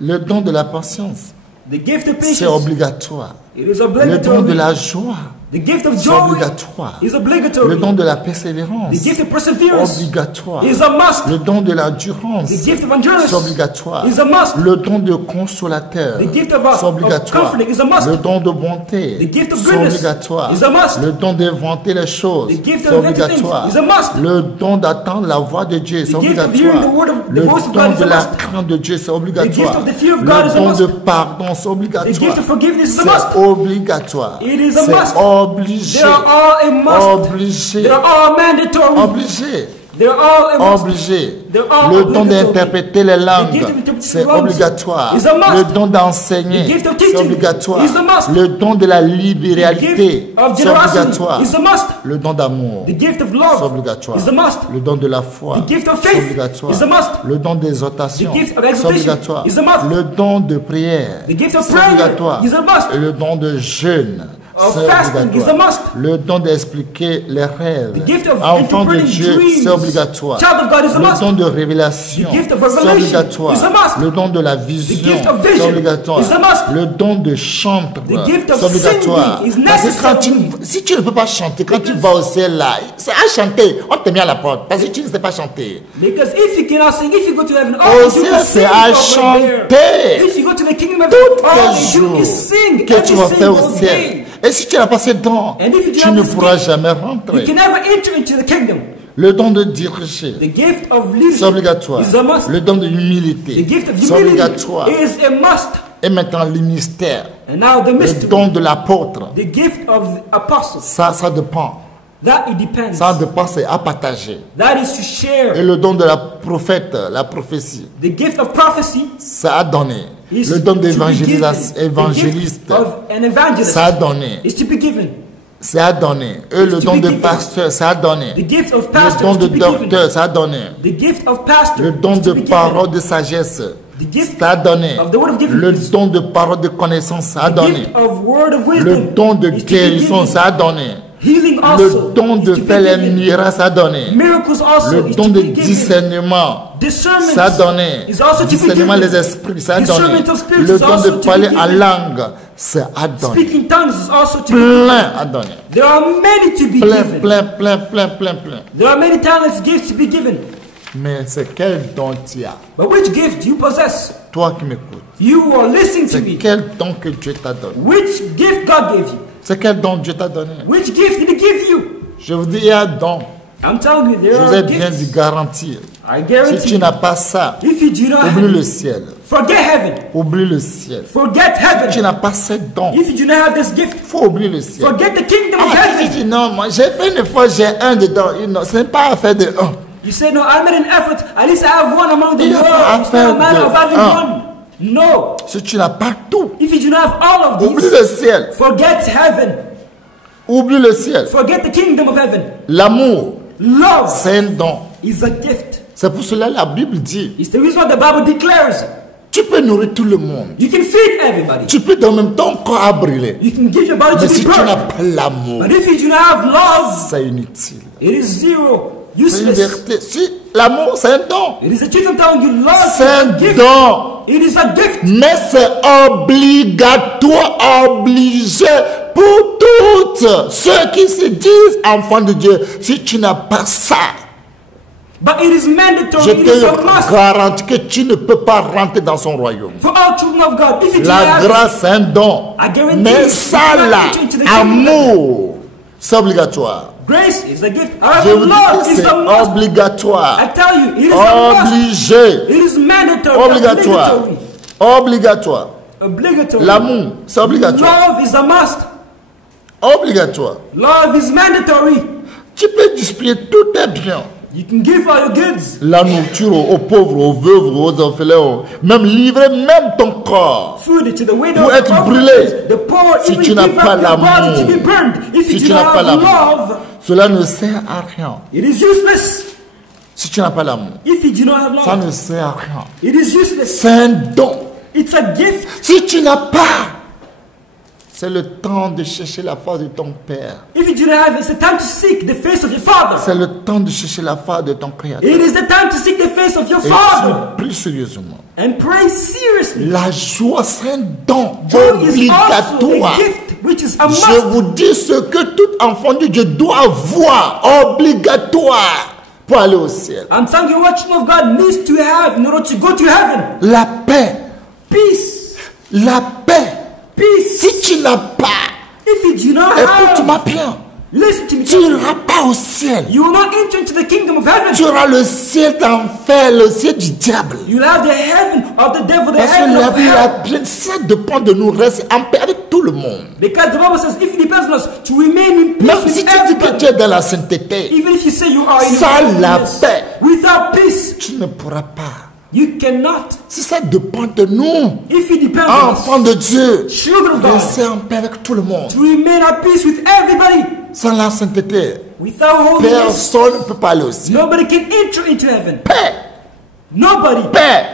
Le don de la patience, The gift of c'est patience, obligatoire. it is Le don de obligatory. la joie, The gift of c'est joy obligatoire. is Le obligatory. don de la The persévérance, gift of perseverance obligatoire. is a must. Le don de l'endurance, The gift of endurance c'est obligatoire. is a must. Le don de consolateur, The gift of c'est obligatoire. comforting is a must. Le don de bonté, The gift of c'est goodness obligatoire. is a must. Le don d'inventer les choses, The gift c'est of inventing obligatoire. things is a must. Le don d'attendre la voix de Dieu, c'est The gift of obligatoire. hearing the word of- the Le voice of don God is de a la must. crainte de Dieu, c'est gift obligatoire. of the fear of God is Le a don must. de pardon, c'est The gift obligatoire. of forgiveness is a C'est must. obligatoire. It is a C'est must. obligé. They are all a must. Obligé. They are all mandatory. Obligé. They are all a must. Obligé. They're all Le don obligatory. d'interpréter les The gift of langues, interpreting c'est langues obligatoire. is a must. Le don d'enseigner, The gift of c'est teaching obligatoire. is a must. Le don de la The libéralité, gift of c'est generosity obligatoire. is a must. Le don d'amour, The gift of c'est love obligatoire. is a must. Le don de la foi, The gift of c'est faith obligatoire. is a must. Le don d'exhortation, The gift of c'est exhortation obligatoire. is a must. Le don de prière, The gift of c'est prayer obligatoire. is a must. Et le don de jeûne, Of c'est fasting is a obligatoire. must. Le don d'expliquer les rêves, The gift of enfant de interpreting Dieu, dreams, c'est obligatoire. child of God is a Le must. don de révélation, The gift of c'est revelation obligatoire. is a must. Le don de la vision, gift of c'est vision obligatoire. is a must. Le don de chanter, The gift of c'est obligatoire. singing is Parce que quand necessary. si tu ne peux pas chanter, quand tu vas au ciel là, c'est à chanter, on te met à la porte parce que tu ne sais pas chanter. Because if you cannot sing, if you go to heaven, Au all you ciel, do is c'est sing à over chanter. there. If you go to the kingdom of Tous heaven, all les you do jours is sing que tu vas every faire au single ciel. day. Et si tu n'as pas ces dons, And if you tu don't ne have this pourras gift, jamais You rentrer. can never enter into the kingdom. Le don de diriger, The gift of c'est leadership obligatoire. is a must. Le don de The humilité, gift of c'est humility obligatoire. is a must. Et maintenant, le mystère, And now the le mystery, don de l'apôtre, the gift of the apostles, ça dépend. that it depends. Ça dépend, c'est à partager. That is to Et share. le don de la prophète, la prophétie, The gift of prophecy ça a donné. is Le don to be given. d'évangéliste, The évangéliste, gift of an evangelist ça a donné. is to be given. Ça a donné. Et le to don be de given. pasteur, ça a donné. The gift of Le pastor don is de to be given. docteur, ça a donné. The gift of pastor Le don is de to be parole given. de sagesse, The gift ça a donné. of the word of Le giftedness. don de parole de connaissance, ça a The donné. gift of word of wisdom Le don de is to be guérison, given. ça a donné. Healing also Le don is de to be faire les given. miracles, ça a donné. Miracles also Le is don to de be given. discernement, Discernment ça a donné. is also to be Discernement given. des esprits, ça a donné. Discernment of spirits Le is don de also to be parler en given. langue, ça a donné. Speaking tongues is also to be given. Plein à donner. There are many to be Plein, given. plein. There are many talents, gifts to be given. Mais c'est quel don tu as? But which gift do you possess? Toi qui m'écoutes. You are listening to C'est me. quel don que Dieu t'a donné? Which gift God gave you? C'est quel don Dieu t'a donné? Which gift did He give you? Je vous dis, il y a un don. I'm telling you, Je there vous ai are bien dit gifts. garantir. I Si guarantee tu you. n'as pas ça, If you do not oublie have le it, ciel. forget heaven. Oublie le ciel. Forget Si tu heaven. n'as pas ce don, If you do not have this gift, il faut oublier le ciel. forget the kingdom of Ah, tu heaven. dis non, moi j'ai fait une fois, j'ai un dedans. Non, ce n'est pas affaire de un. You say, no, I made an effort. At least I have one among the Il y a pas world. It's not a affaire matter de of having un. one. No. Si tu n'as pas tout, If you do not have all of oublie these, le ciel. forget heaven. Oublie le ciel. Forget the kingdom of heaven. L'amour, Love c'est un don. is a gift. C'est pour cela que la Bible dit, It's the reason why the Bible declares tu peux nourrir tout le monde. you can feed everybody. Tu peux en même temps corps à brûler. You can give your body Mais to si be tu n'as burned. pas l'amour, But if you do not have love, c'est inutile. it is zero. C'est une Useless. vérité. Si l'amour, c'est un don. It is the truth I'm telling you. Love is C'est a un gift. don. It is a gift. Mais c'est obligatoire, obligé pour toutes ceux qui se disent enfants de Dieu. Si tu n'as pas ça, But it is je mandatory. It is a te must garantis que tu ne peux pas rentrer dans son royaume. for all children of God. If you do not La have it, grâce, c'est un don. I guarantee Mais you, ça you cannot là, enter into the kingdom. amour, C'est obligatoire. Grace is a gift. Je vous However, dis love que is c'est a must. obligatoire. I tell you, it is a must. Obligé. It is mandatory. Obligatoire. Obligatoire. Obligatory. L'amour, c'est obligatoire. Love is a must. Obligatoire. Love is mandatory. Tu peux displier tous tes biens. You can give all your goods. La nourriture aux pauvres, aux veuves, aux orphelins, même livrer même ton corps. Food to the widow, Pour être brûlé. the poor, Si even tu n'as give pas up your body l'amour, to be burned. If si you tu do n'as not pas have l'amour, love, cela ne sert à rien. it is useless. Si tu n'as pas l'amour, If you do not have ça love, ne sert à rien. it is useless. C'est un don. It's a gift. Si tu n'as pas, c'est le temps de chercher la face de ton Père. If you do not have, it's the time to seek the face of your Father. C'est le temps de chercher la face de ton Créateur. It is the time to seek the face of your Et Father. plus sérieusement, And pray seriously. la joie, c'est un don Joy is also obligatoire. a gift, which is a Je must. vous dis ce que tout enfant de Dieu doit avoir, obligatoire, pour aller au ciel. I'm telling you what children of God needs to have in order to go to heaven. La paix, Peace. la paix. Peace. Si tu n'as pas, If you do not écoute-moi have, bien, listen to me. tu n'iras pas au ciel. You will not enter into the kingdom of heaven. Tu auras le ciel d'enfer, le ciel du diable. You'll have the heaven of the devil, the Parce que heaven la of vie, hell. ça dépend de nous rester en paix avec tout le monde. Because the Bible says, if it depends on us to remain in peace Même with si tu dis que everybody, tu es dans la sainteté, even if you say you are in sans la holiness, paix, without peace, tu ne pourras pas. you cannot. Si ça dépend de nous, If it depends on us, enfants de Dieu, children of God, rester en paix avec tout le monde. to remain at peace with everybody, Sans la sainteté, without holiness, personne ne peut pas aller au ciel. nobody can enter into heaven. Paix, Nobody. paix,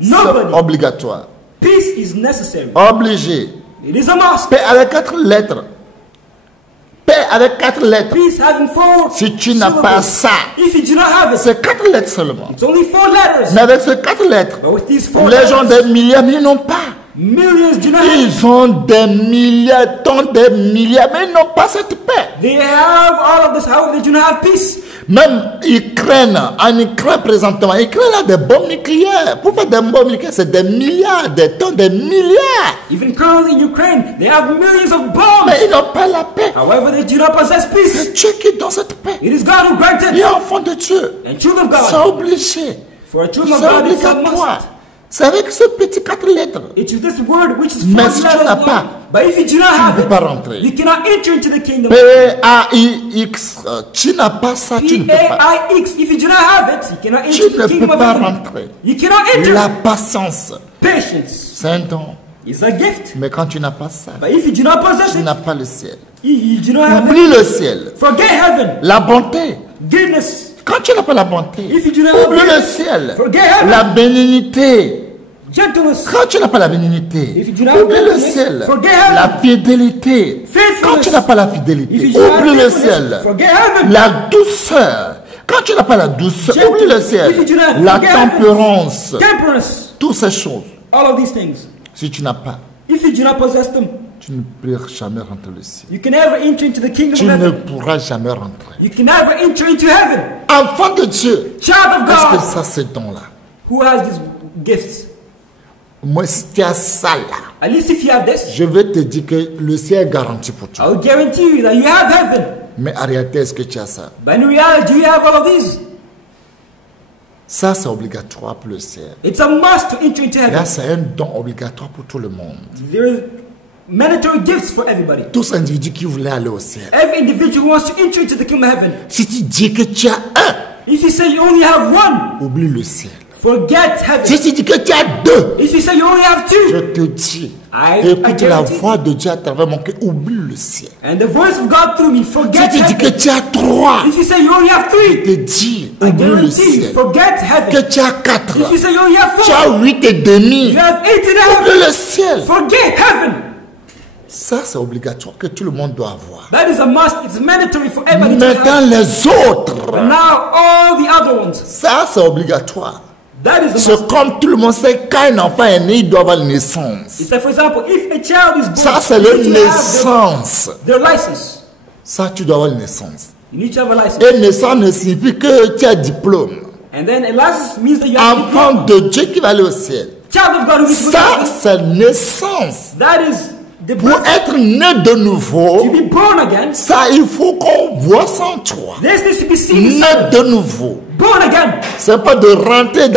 c'est Nobody. obligatoire. Peace is necessary. Obligé. It is a must. Paix avec 4 lettres. Paix avec 4 lettres. Peace having 4 Si tu n'as pas syllables. ça, If you do not have it, c'est 4 lettres seulement. it's only 4 letters. Mais avec ces 4 lettres, But with these 4 les gens letters, des milliards, mais ils n'ont pas. millions do not have it. Ils ont des milliards, tant des milliards, mais ils n'ont pas cette paix. They have all of this, however, they do not have peace. Même Ukraine, en Ukraine présentement, Ukraine a des bombes nucléaires. Pour faire des bombes nucléaires, c'est des milliards, des tonnes, des milliards. Even currently in Ukraine, they have millions of bombs. Mais ils n'ont pas la paix. However, they do not possess peace. C'est Dieu qui donne cette paix. It is God who grants Les it. enfants de Dieu, And children of c'est God, obligé. for a children of C'est God, it's a obligatoire. must. C'est avec ce petit 4 lettres. It's this word which is Mais 4 si tu letters n'as long. pas, But if you do not Tu have ne peux it, pas rentrer. you cannot enter into the kingdom. P-A-I-X. Tu n'as pas ça, tu ne peux pas. P-A-I-X. If you do not have it, you cannot enter Tu the ne kingdom peux of pas heaven. rentrer. You cannot enter. La patience, Patience c'est un don. is a gift. Mais quand tu n'as pas ça, But if you do not possess tu it, n'as pas le ciel. you do not have Oublie it. le ciel. Forget heaven. La bonté. Goodness. Quand tu n'as pas la bonté, If you do not have oublie le goodness, ciel. forget heaven. La bénignité. Gentleness. Quand tu n'as pas la bénignité, If you do not have oublie le gentleness, ciel. forget heaven. La fidélité. Quand tu n'as pas la If fidélité, you do not have oublie le faithfulness, ciel. forget heaven. La douceur. Quand tu n'as pas la douceur, Gentle. oublie le If ciel. you do not La forget heaven. tempérance. Temperance. Toutes ces choses. All of these things. Si tu n'as pas, If you do not possess them, tu ne peux jamais rentrer au ciel. you can never enter into the kingdom Tu of ne heaven. pourras jamais rentrer. You can never enter into heaven. Enfant de Dieu, Child of est-ce que God, ça c'est don-là? who has these gifts? Moi, si tu as ça là, At least if you have this, je vais te dire que le ciel est garanti pour toi. I will guarantee you that you have heaven. Mais en réalité, est-ce que tu as ça? But in reality, do you have all of these? Ça, c'est obligatoire pour le ciel. It's a must to enter into Là, heaven. c'est un don obligatoire pour tout le monde. There are mandatory gifts for everybody. Tous individus qui voulaient aller au ciel. Every individual who wants to enter into the kingdom of heaven. Si tu dis que tu as un, If you say you only have one, oublie le ciel. forget heaven. Si tu dis que tu as deux, If you say you only have je two, te dis, I écoute la guarantee. voix de Dieu à travers mon cœur, oublie le ciel. And the voice of God through me, Si forget tu dis que heaven. tu as trois, If you say you only have je three, te dis, I oublie le guarantee you, ciel. forget Que heaven. tu as quatre, If you say you only have tu as four, 8 et demi, you have 8 in oublie heaven. le ciel. Forget heaven. Ça, c'est obligatoire que tout le monde doit avoir. That is a must. It's mandatory for everybody to have. Maintenant, les autres, But now all the other ones, ça, c'est obligatoire. that is a must. C'est comme tout le monde sait, quand un enfant est né, il doit avoir une naissance. It's like, for example, if a child is born, Ça, c'est you le need to have naissance. their license. Ça, tu dois avoir une naissance. You need to have a license. Et naissance ne signifie que tu as diplôme. And then a license means that you have a Enfant diploma. de Dieu qui va aller au ciel. Child of God who needs to go to Ça, heaven. c'est naissance. That is The Pour birth, être né de nouveau, to be born again, ça, il faut qu'on voit ça en toi. this needs to be seen. Né de nouveau. Born again. C'est pas de rentrer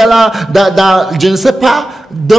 je ne sais pas, de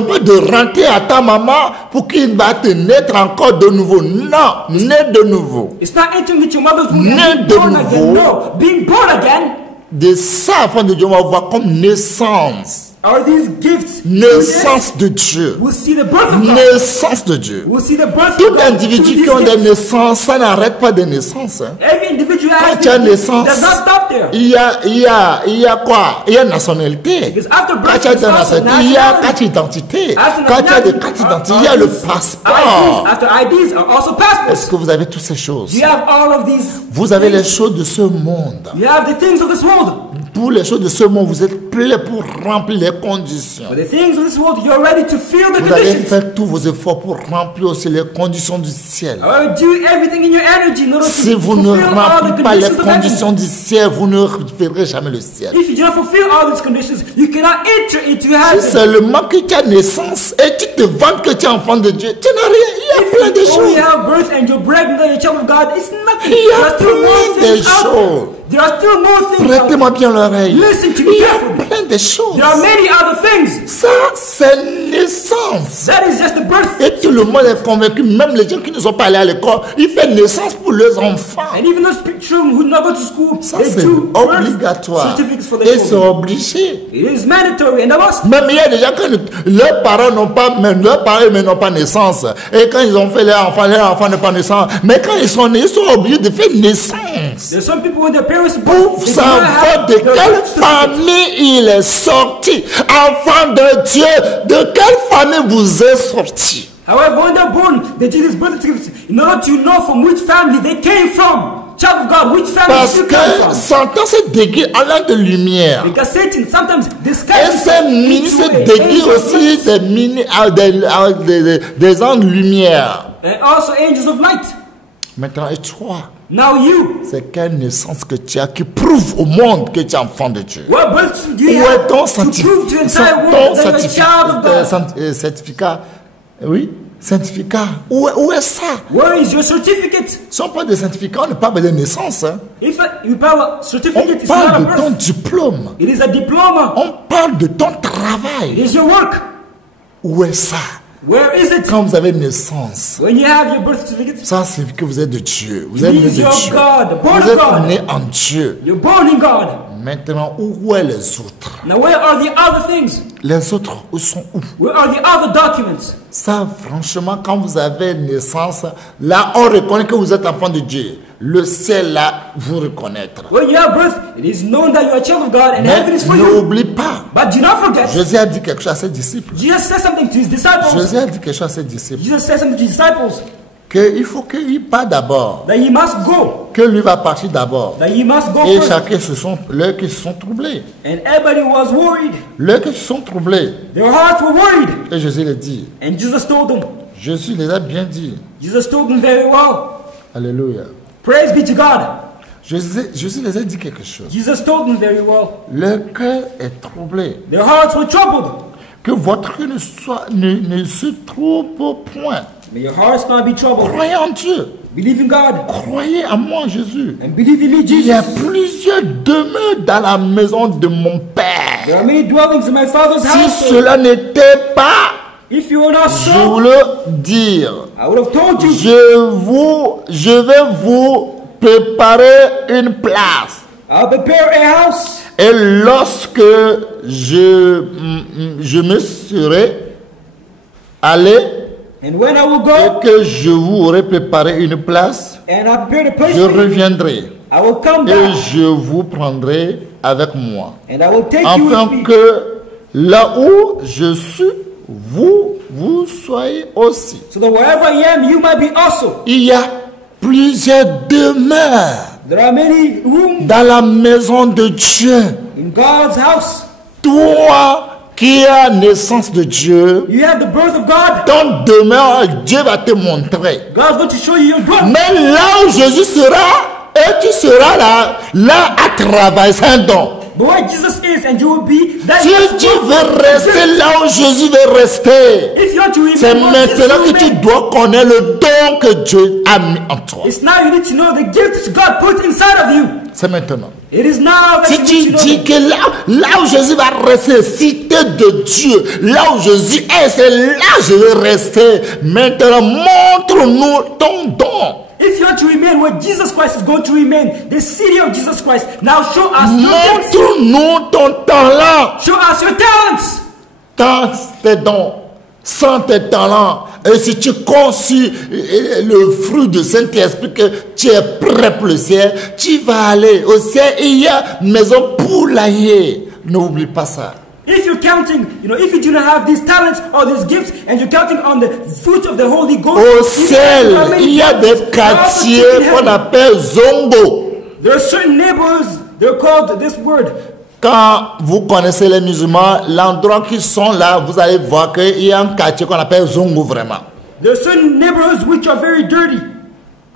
rentrer à ta maman pour qu'il va te naître encore de nouveau. Non, né de nouveau. It's not entering into your mother's womb Né and de being born again. nouveau. No, being born again De ça, afin de Dieu, on va voir comme naissance. are these gifts. Naissance de Dieu. We'll see the birth of God. Naissance de Dieu. We'll see the birth Tout of God. individu through qui a these des gifts. naissances, ça n'arrête pas des naissances. Hein. Every individual Quand has tu as these gifts. naissance, Does not stop there. il y a quoi? Il y a nationalité. Because after Quand birth, tu as there's des also nationalités, il y a nationality. carte d'identité. After Quand tu as des nationality, cartes d'identité, il y a le passeport. IDs. After IDs are also passports. Est-ce que vous avez toutes ces choses? You have all of these. Vous avez les choses de ce monde. You have the things of this world. Pour les choses de ce monde, vous êtes prêts pour remplir les conditions. For the things of this world, you're ready to feel the Vous allez conditions. faire tous vos efforts pour remplir aussi les conditions du ciel. However, do everything in your energy in order Si to vous ne fulfill all the remplissez pas les conditions of heaven. conditions du ciel, vous ne verrez jamais le ciel. If you do not fulfill all these conditions, you cannot enter into Si heaven. seulement que tu as naissance et tu te vantes que tu es enfant de Dieu, tu n'as rien. Il y a plein de If you only choses. have birth and you're pregnant and you're a child of God, it's nothing. Il y a There are still more plein de things out choses. there. There are still more things out Prêtez-moi bien l'oreille. Listen to me Il y a carefully. plein de choses. there. There are many other things. Ça, c'est naissance. That is just the birth. Et tout le monde est convaincu, même les gens qui ne sont pas allés à l'école, ils font naissance pour leurs enfants. And even those children who do not go to school, Ça, they c'est do birth obligatoire. certificates for their Et c'est children. obligé. It is mandatory and a must. Même il y a des gens que leurs parents n'ont pas, même leurs parents eux-mêmes n'ont pas naissance. Et quand ils ont fait leur enfant n'est pas naissance. Mais quand ils sont nés, ils sont obligés de faire naissance. There's some people when their parents are Pour born, they do not savoir have de their quelle birth certificate. famille il est sorti. Enfant de Dieu, de quelle famille vous êtes sorti? However, when they're born, they do this birth certificate in order to know from which family they came from. Child of God, which family Parce you come que from. Satan se déguise en l'an de lumière. Because Satan sometimes Et disguises ces ministres se déguisent aussi des anges de lumière. and also angels of light. Maintenant, et toi, Now you, c'est quelle naissance que tu as qui prouve au monde que tu es enfant de Dieu? what birth do Où you est have ton to prove to the entire ton world that you're a child of God? certificat? Oui, certificat. Où est ça? Where is your certificate? Si on parle de certificat, on ne parle pas de naissance. Hein. If you have a On certificate, it's not parle a de ton birth. diplôme. It is a diploma. On parle de ton It travail. is your work. Où est ça? Where is it? Quand vous avez naissance, When you have your birth certificate, ça signifie que vous êtes de Dieu. Vous it êtes né means de you're of Dieu. God, born Vous of êtes God. né en Dieu. You're born in God. Maintenant, où est les autres? Now, where are the other things? Les autres, où sont où? Where are the other documents? Ça, franchement, quand vous avez naissance, là, on reconnaît que vous êtes enfant de Dieu. Le ciel, là, vous reconnaîtra. When you have birth, it is known that you are a child of God and Mais heaven is for you. n'oublie pas, But do not forget, Jésus a dit quelque chose à ses disciples. Jesus said something to his disciples. Jésus a dit quelque chose à ses disciples. Jesus said something to his disciples Qu'il faut qu'il parte d'abord. that he must go, Que lui va partir d'abord. that he must go Et first. chacun, leurs qui se sont troublés. And everybody was worried. Leurs qui se sont troublés. Their hearts were worried. Et Jésus les dit. And Jesus told them. Jésus les a bien dit. Jesus told them very well. Alléluia. Praise be to God. Jésus les a dit quelque chose. Jesus told them very well. Leur cœur est troublé. Their hearts were troubled. Que votre cœur ne se trouble point. May your hearts not be troubled. Croyez en Dieu. Believe in God. Croyez en moi, Jésus. And believe in me, Il y a Jesus. plusieurs demeures dans la maison de mon Père. There are many dwellings in my Father's Si house. cela n'était pas, If you were not je so, vous le dire. I would have told you. Je vais vous préparer une place. I'll prepare a house. Et lorsque je me serai allé And when I will et go que je vous aurai préparé une place, and I prepare a place je for you, reviendrai I will come et back je vous prendrai avec moi. and I will take you Afin with me. que là où je suis, vous soyez aussi. So that wherever I am, you might be also. Il y a plusieurs demeures There are many rooms dans la maison de Dieu. in God's house. Toi qui as naissance de Dieu, You have the birth of God. ton demeure, Dieu va te montrer. God's going to show you your dwelling. Mais là où Jésus sera, et tu seras là à travailler, c'est un don. But where Jesus is and you will be, that Si is tu what veux rester là où Jésus veut rester, if you want to c'est remain where Jesus maintenant will que tu remain, dois connaître le don que Dieu a mis en toi. it's now you need to know the gift God put inside of you. C'est maintenant. It is now that Si you tu need to know dis that. que là où Jésus va rester, cité de Dieu, là où Jésus est, c'est là que je vais rester. Maintenant, montre-nous ton don. If you want to remain where Jesus Christ is going to remain, the city of Jesus Christ, now show us your gifts. Montre-nous ton talent. Show us your talents. Tant tes dons, sans tes talents. Et si tu conçus le fruit du Saint-Esprit, que tu es prêt pour le ciel, tu vas aller au ciel et il y a une maison poulailler. N'oublie pas ça. If you're counting, if you do not have these talents or these gifts, and you're counting on the fruit of the Holy Ghost, Au you ciel, have many il y a des talents. quartiers Also in qu'on heaven, appelle zongo. there are certain neighborhoods, they're called this word. Quand vous connaissez les musulmans, l'endroit qu'ils sont là, vous allez voir qu'il y a un quartier qu'on appelle zongo vraiment. There are certain neighborhoods which are very dirty.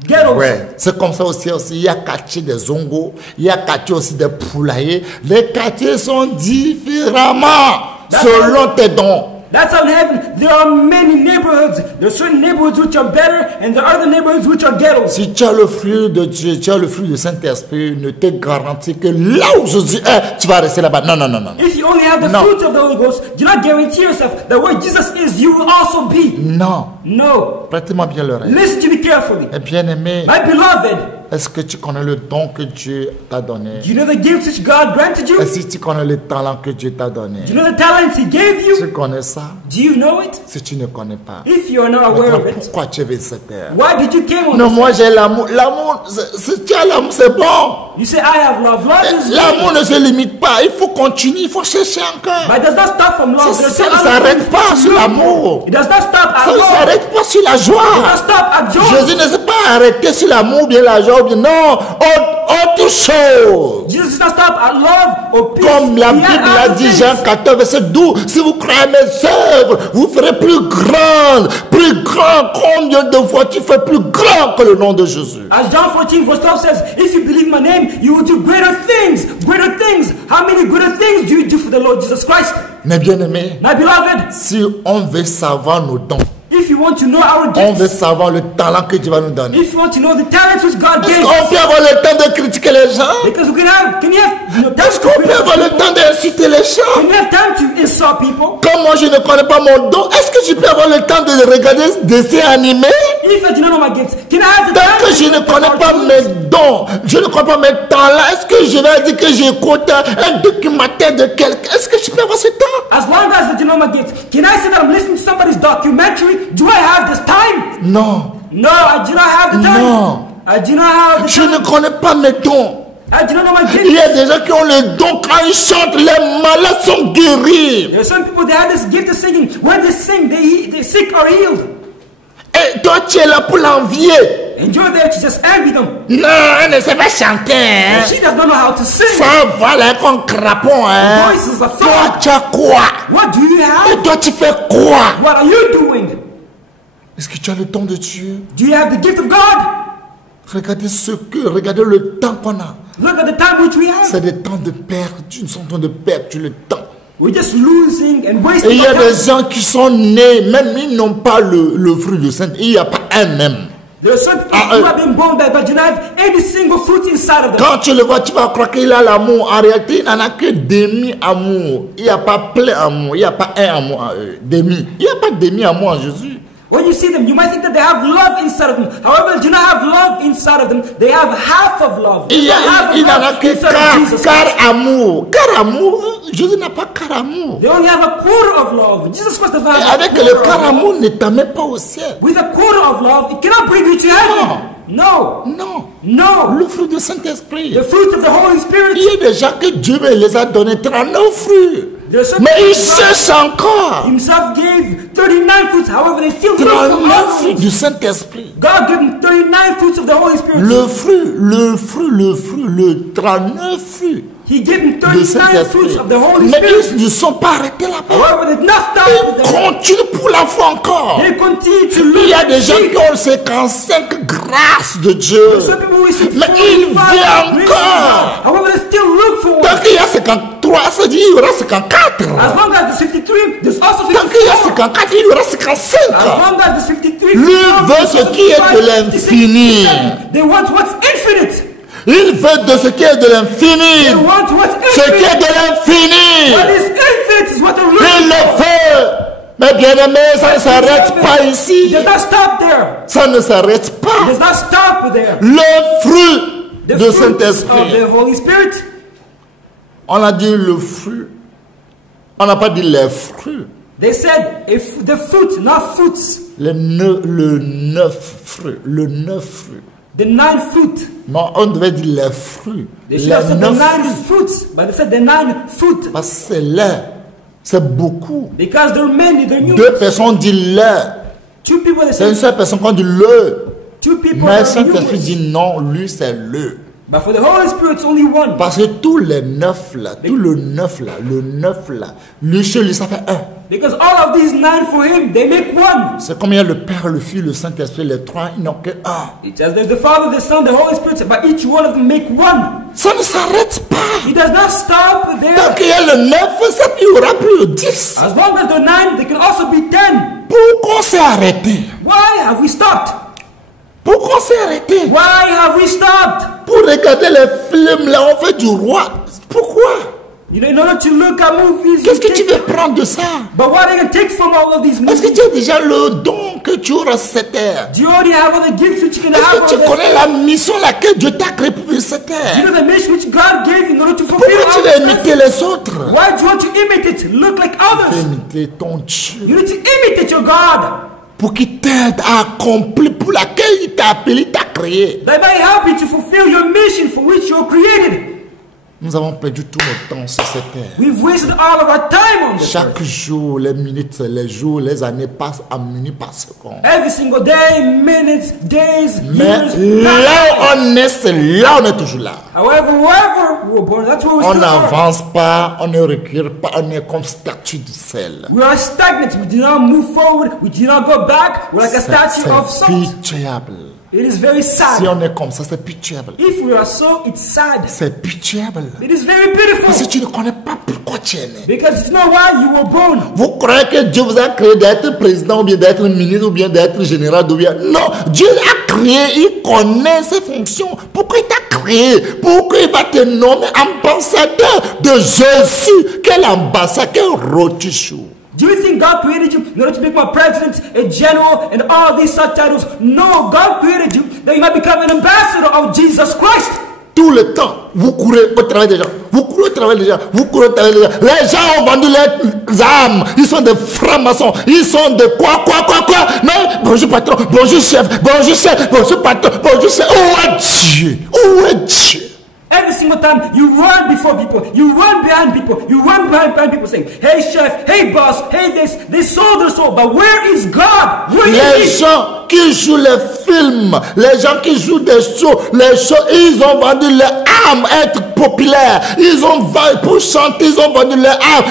Ghettos. Ouais, c'est comme ça aussi. Il y a quartier des zongos, il y a quartier aussi des poulaillers. Les quartiers sont différemment selon tes dons. That's how in heaven there are many neighborhoods. There are certain neighborhoods which are better, and there are other neighborhoods which are ghettos. Si tu as le fruit de Dieu, tu as le fruit du Saint-Esprit, ne te garantit que là où Jésus est, tu vas rester là-bas. Non, non, non, non. If you only have the No. fruit of the Holy Ghost, do not guarantee yourself that where Jesus is, you will also be. Non. No. Prête-moi bien l'oreille. Listen to me carefully. Et bien-aimé, My beloved, est-ce que tu connais le don que Dieu t'a donné? do you know the gifts which God granted you? Et si tu connais le talent que Dieu t'a donné? Do you know the talents He gave Tu you? connais ça? Do you know it? Si tu ne connais pas, If you are not aware maintenant, of it, pourquoi tu es venu sur cette terre? why did you came on Non, this? moi j'ai l'amour. L'amour, si tu as l'amour, c'est bon. You say, I have love. Love is L'amour ne se limite pas. Il faut continuer, il faut chercher encore. but it does not stop from love. Ça There's ne other s'arrête things pas to sur do. l'amour. It does not stop at Ça ne love. s'arrête pas sur la It does joie. not stop at joy. Jésus ne s'est pas arrêté sur l'amour, bien la joie, ou bien non, autre chose. Jesus does not stop at love or peace. Comme la He Bible had l'a other dit, things. Jean 14, verset 12, si vous croyez à mes œuvres, vous ferez plus grand. Combien de fois tu fais plus grand que le nom de Jésus? As John 14 verse 12 says, if you believe my name, you will do greater things. Greater things. How many greater things do you do for the Lord Jesus Christ? Mais bien aimé, My beloved, si on veut savoir nos dons, if you want to know our on veut gifts, savoir le talent que Dieu va nous donner. if you want to know the talents which God Est-ce gave, qu'on peut avoir le temps de critiquer les gens? because we can you have time Est-ce to qu'on peut avoir le people? temps d'insulter les gens? Can you have time to insult people? Comme moi je ne connais pas mon don, est-ce que je peux avoir le temps de regarder des dessins animés? If I do not know my gifts, can I have the Tant time que je ne connais pas mes dons, je ne connais pas mes talents, est-ce que je vais dire que j'écoute un documentaire de quelqu'un? Est-ce que je peux avoir ce temps? As long as I do not know my gifts, can I say that I'm listening to somebody's documentary? Do I have this time? Non, No, I do not have the time. No. I do not have the je time. ne connais pas mes dons. I do not know my Il gifts. y a des gens qui ont le don, quand ils chantent, les malades sont guéris. There are some people that have this gift of singing. When they sing, they sick are healed. Et toi tu es là pour l'envier. And you're there to just envy them. Non, elle ne sait pas chanter. Hein. And she does not know how to sing. Ça va là comme crapaud. Hein. Voices are Toi fine. tu as quoi? What do you Et have? toi tu fais quoi? What are you doing? Est-ce que tu as le don de Dieu? Do you have the gift of God? Regardez le temps qu'on a. Look at the time which we have. C'est des temps de perdu, nous sommes en train de perdre le temps. We're just losing and Et wasting il y a our des time. gens qui sont nés, même ils n'ont pas le fruit du Saint. Il n'y a pas un même. There are some people who have been born but do not have any single fruit inside of them. Quand tu le vois, tu vas croire qu'il a l'amour. En réalité, il n'en a que demi-amour. Il n'y a pas plein amour. Il n'y a pas un amour en eux. Demi. Il n'y a pas demi-amour en Jésus. When you see them, you might think that they have love inside of them. However, they do not have love inside of them. They have half of love. They Il don't have n'en a love que inside of Jesus. quart amour. Quart amour. Jésus n'a pas quart amour. They only have a quarter of love. Jesus Christ does not Et have avec a le quarter quart of love. amour, ne t'amène pas au ciel. With a quarter of love, it cannot bring you to heaven. No. Non. No. Le fruit du Saint-Esprit. The fruit of the Holy Il Spirit. y a des gens que Dieu les a donnés 39 fruits. There's some Mais ils people that cherchent encore. Himself gave 39 fruits. However, they still look for 39 more fruits fruits. du Saint-Esprit. God gave them 39 fruits of the Holy Spirit. Le 39 fruits He gave them du 39 Saint-Esprit. fruits of the Holy Mais Spirit. ils ne sont pas arrêtés là-bas. However, they did not stop with Ils them. continuent pour la foi encore. They continue to Il look y a and des gens seek. qui ont 55 grâces de Dieu. Some people will see Mais il 45 vient graces of encore. God. However, they're still look for Tant one. qu'il y a 53, ça dit il y aura 54. As long as there's 53, there's also Tant qu'il y a 54. 54, il y aura 55. As long as there's 53, Lui veut ce qui est de l'infini. They want what's infinite. Il veut de ce qui est de They l'infini. want what's Ce qui est infinite. de l'infini. What is infinite is what they're Il looking le for. veut. Mais bien aimé, ça ne s'arrête pas It ici. does not stop there. Ça ne s'arrête It pas. does not stop there. Le fruit The de fruit of Saint-Esprit. the Holy Spirit. On a dit le fruit. On n'a pas dit les fruits. They said the fruit, not fruits. Le neuf fruit. Le neuf fruit. The 9 fruit. Non, on devait dire les fruits. They Les should have said the 9 9 fruits. fruits, but they said the 9 fruit. Parce que c'est l'air. C'est beaucoup. Because there are many, there are Deux numerous. personnes disent l'air. 2 people they C'est une say seule personne qui dit le. 2 people Mais are Saint-Esprit numerous. dit non, lui c'est le. But for the Holy Spirit, it's only one. Parce que tous les neuf là, tout le neuf là, lui chez lui ça fait un. Because all of these 9 for him, they make one. C'est comme il y a le Père, le Fils, le Saint-Esprit, les trois, ils n'ont que un. It says there's the Father, the Son, the Holy Spirit, but each one of them make one. Ça ne s'arrête pas. He does not stop Tant there. qu'il y a le 9, ça il y aura plus de 10. As long as there are 9, they can also be 10. Pourquoi on s'est arrêté? Why have we stopped? Pourquoi on s'est arrêté? Why have we stopped? Pour regarder les films là, on fait du roi. Pourquoi? You know, in order to look at movies, Qu'est-ce you que tu take- veux prendre de ça? but what are you going to take from all of these Est-ce movies? que tu as déjà le don que tu auras cette terre? Do you already have all the gifts which you can Est-ce have? que tu on this connais la mission laquelle Dieu t'a créé pour cette Do you terre? know the mission which God gave you in order to fulfill Pourquoi tu all veux this? imiter les autres? Why do you want to imitate, look like Tu veux others? imiter ton Dieu You need to imitate your God. pour qu'il t'aide à accomplir pour laquelle il t'a appelé, il t'a créé. That may help you to fulfill your mission for which you were created. Nous avons perdu tout notre temps sur cette terre. We've wasted all of our time on this earth. Chaque jour, les minutes, les jours, les années passent à minutes par seconde. Every single day, minutes, days, Mais years. là où on est, c'est là où on est toujours là. However, wherever we were born, that's where we On still are. n'avance pas, on ne recule pas, on est comme statue du sel. We are stagnant. We do not move forward. We do not go back. We're like a statue of C'est salt. pitiable. It is very Si sad. on est comme ça, c'est pitiable. If we are so, it's sad. C'est pitiable. It is very Parce que pitiful. tu ne connais pas pourquoi tu es né. Because you know why you were born. Vous croyez que Dieu vous a créé d'être président ou bien d'être ministre ou bien d'être général ou bien... Non, Dieu a créé, il connaît ses fonctions. Pourquoi il t'a créé? Pourquoi il va te nommer ambassadeur de Jésus? Quel ambassadeur? Quel rotichou? Do you think God created you in order to become a president, a general, and all these such titles? No, God created you that you might become an ambassador of Jesus Christ. Tout le temps, vous courez au travail des gens. Vous courez au travail des gens. Vous courez au travail des gens. Les gens ont vendu leurs âmes. Ils sont des francs-maçons. Ils sont de quoi. Mais bonjour patron, bonjour chef, bonjour patron, bonjour chef. Où est Dieu? Où est Dieu? Every single time you run before people, you run behind people, you run behind people saying, hey chef, hey boss, hey this, they sold their soul, but where is God? Where Les is He? gens qui jouent les films, les gens qui jouent des shows, ils ont vendu leur âme être populaires. Ils ont vendu pour chanter, ils ont vendu leur âme.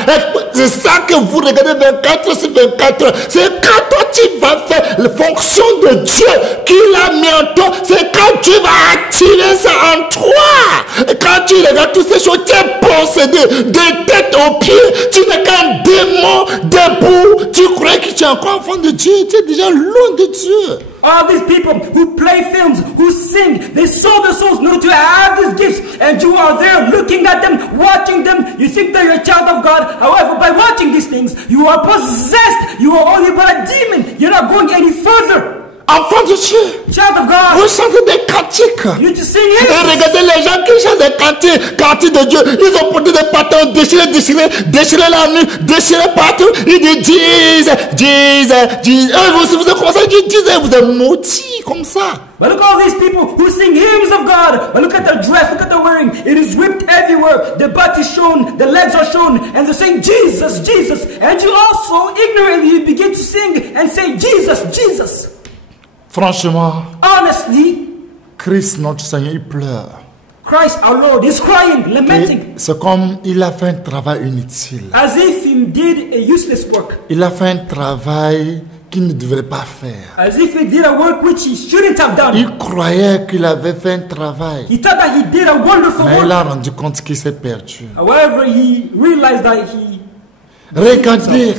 C'est ça que vous regardez 24 sur 24. C'est quand toi tu vas faire la fonction de Dieu qu'il a mis en toi. C'est quand tu vas attirer ça en toi. Et quand tu regardes toutes ces choses, tu es possédé de tête aux pieds. Tu n'es qu'un démon debout. Tu crois que tu es encore enfant de Dieu. Tu es déjà loin de Dieu. All these people who play films, who sing, they sold their souls in order to have these gifts, and you are there looking at them, watching them. You think that you're a child of God. However, by watching these things, you are possessed. You are only but a demon. You're not going any further. Enfant de Dieu. Child of God, Vous chantez des cantiques. you just sing Et hymns. regardez les gens qui chantent des cantiques de Dieu. Ils ont porté des patins déchirés la nuit, déchirés partout. Ils disent Jesus. Vous avez commencé à dire Jesus, vous êtes maudits comme ça. But look at all these people who sing hymns of God. But look at their dress, look at their wearing. It is ripped everywhere. The butt is shown, the legs are shown, and they're saying Jesus, Jesus. And you also ignorantly begin to sing and say Jesus, Jesus. Franchement, Honestly, Christ, notre Seigneur, il pleure. Christ our Lord is crying, Et lamenting, c'est comme il a fait un travail inutile. as if he did a useless work. Il a fait un travail qu'il ne devrait pas faire. as if he did a work which he shouldn't have done. Il croyait qu'il avait fait un travail. He thought that he did a wonderful Mais il work. a rendu compte qu'il s'est perdu. However, he realized that he Regardez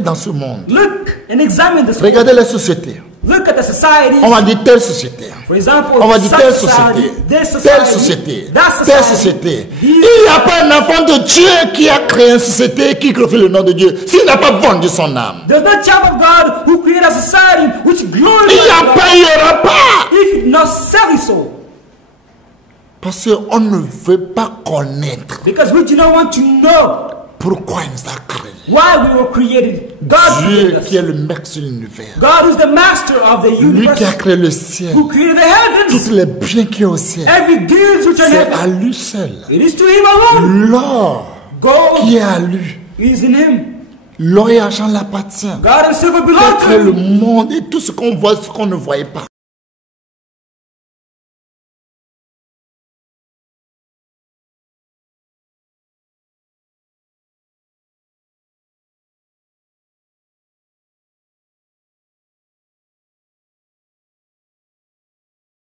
dans ce monde. look and examine this world. Regardez les sociétés. Look at the society. On va dire telle société. For example, On va dire such telle society, société. this Telle society, société. that Telle society. société. Il n'y a pas un enfant de Dieu qui a créé une société qui glorifie le nom de Dieu s'il n'a pas vendu son âme. There's no child of God who created a society which glorifies Il n'y a God pas, il n'y aura pas. if he did not sell his soul. Parce qu'on ne veut pas connaître Because we do not want to know pourquoi il nous a créés. why we were created. God created Dieu us. qui est le maître de l'univers. God is the master of the Lui universe, qui a créé le ciel. who created the Tous heavens. les biens qu'il y a au ciel. Every goods which are in C'est heaven, à lui seul. it is to him alone. L'or Gold qui est à lui. is in him. L'or et l'argent l'appartient. God and silver Il a belong créé to le him. monde et tout ce qu'on voit, ce qu'on ne voyait pas.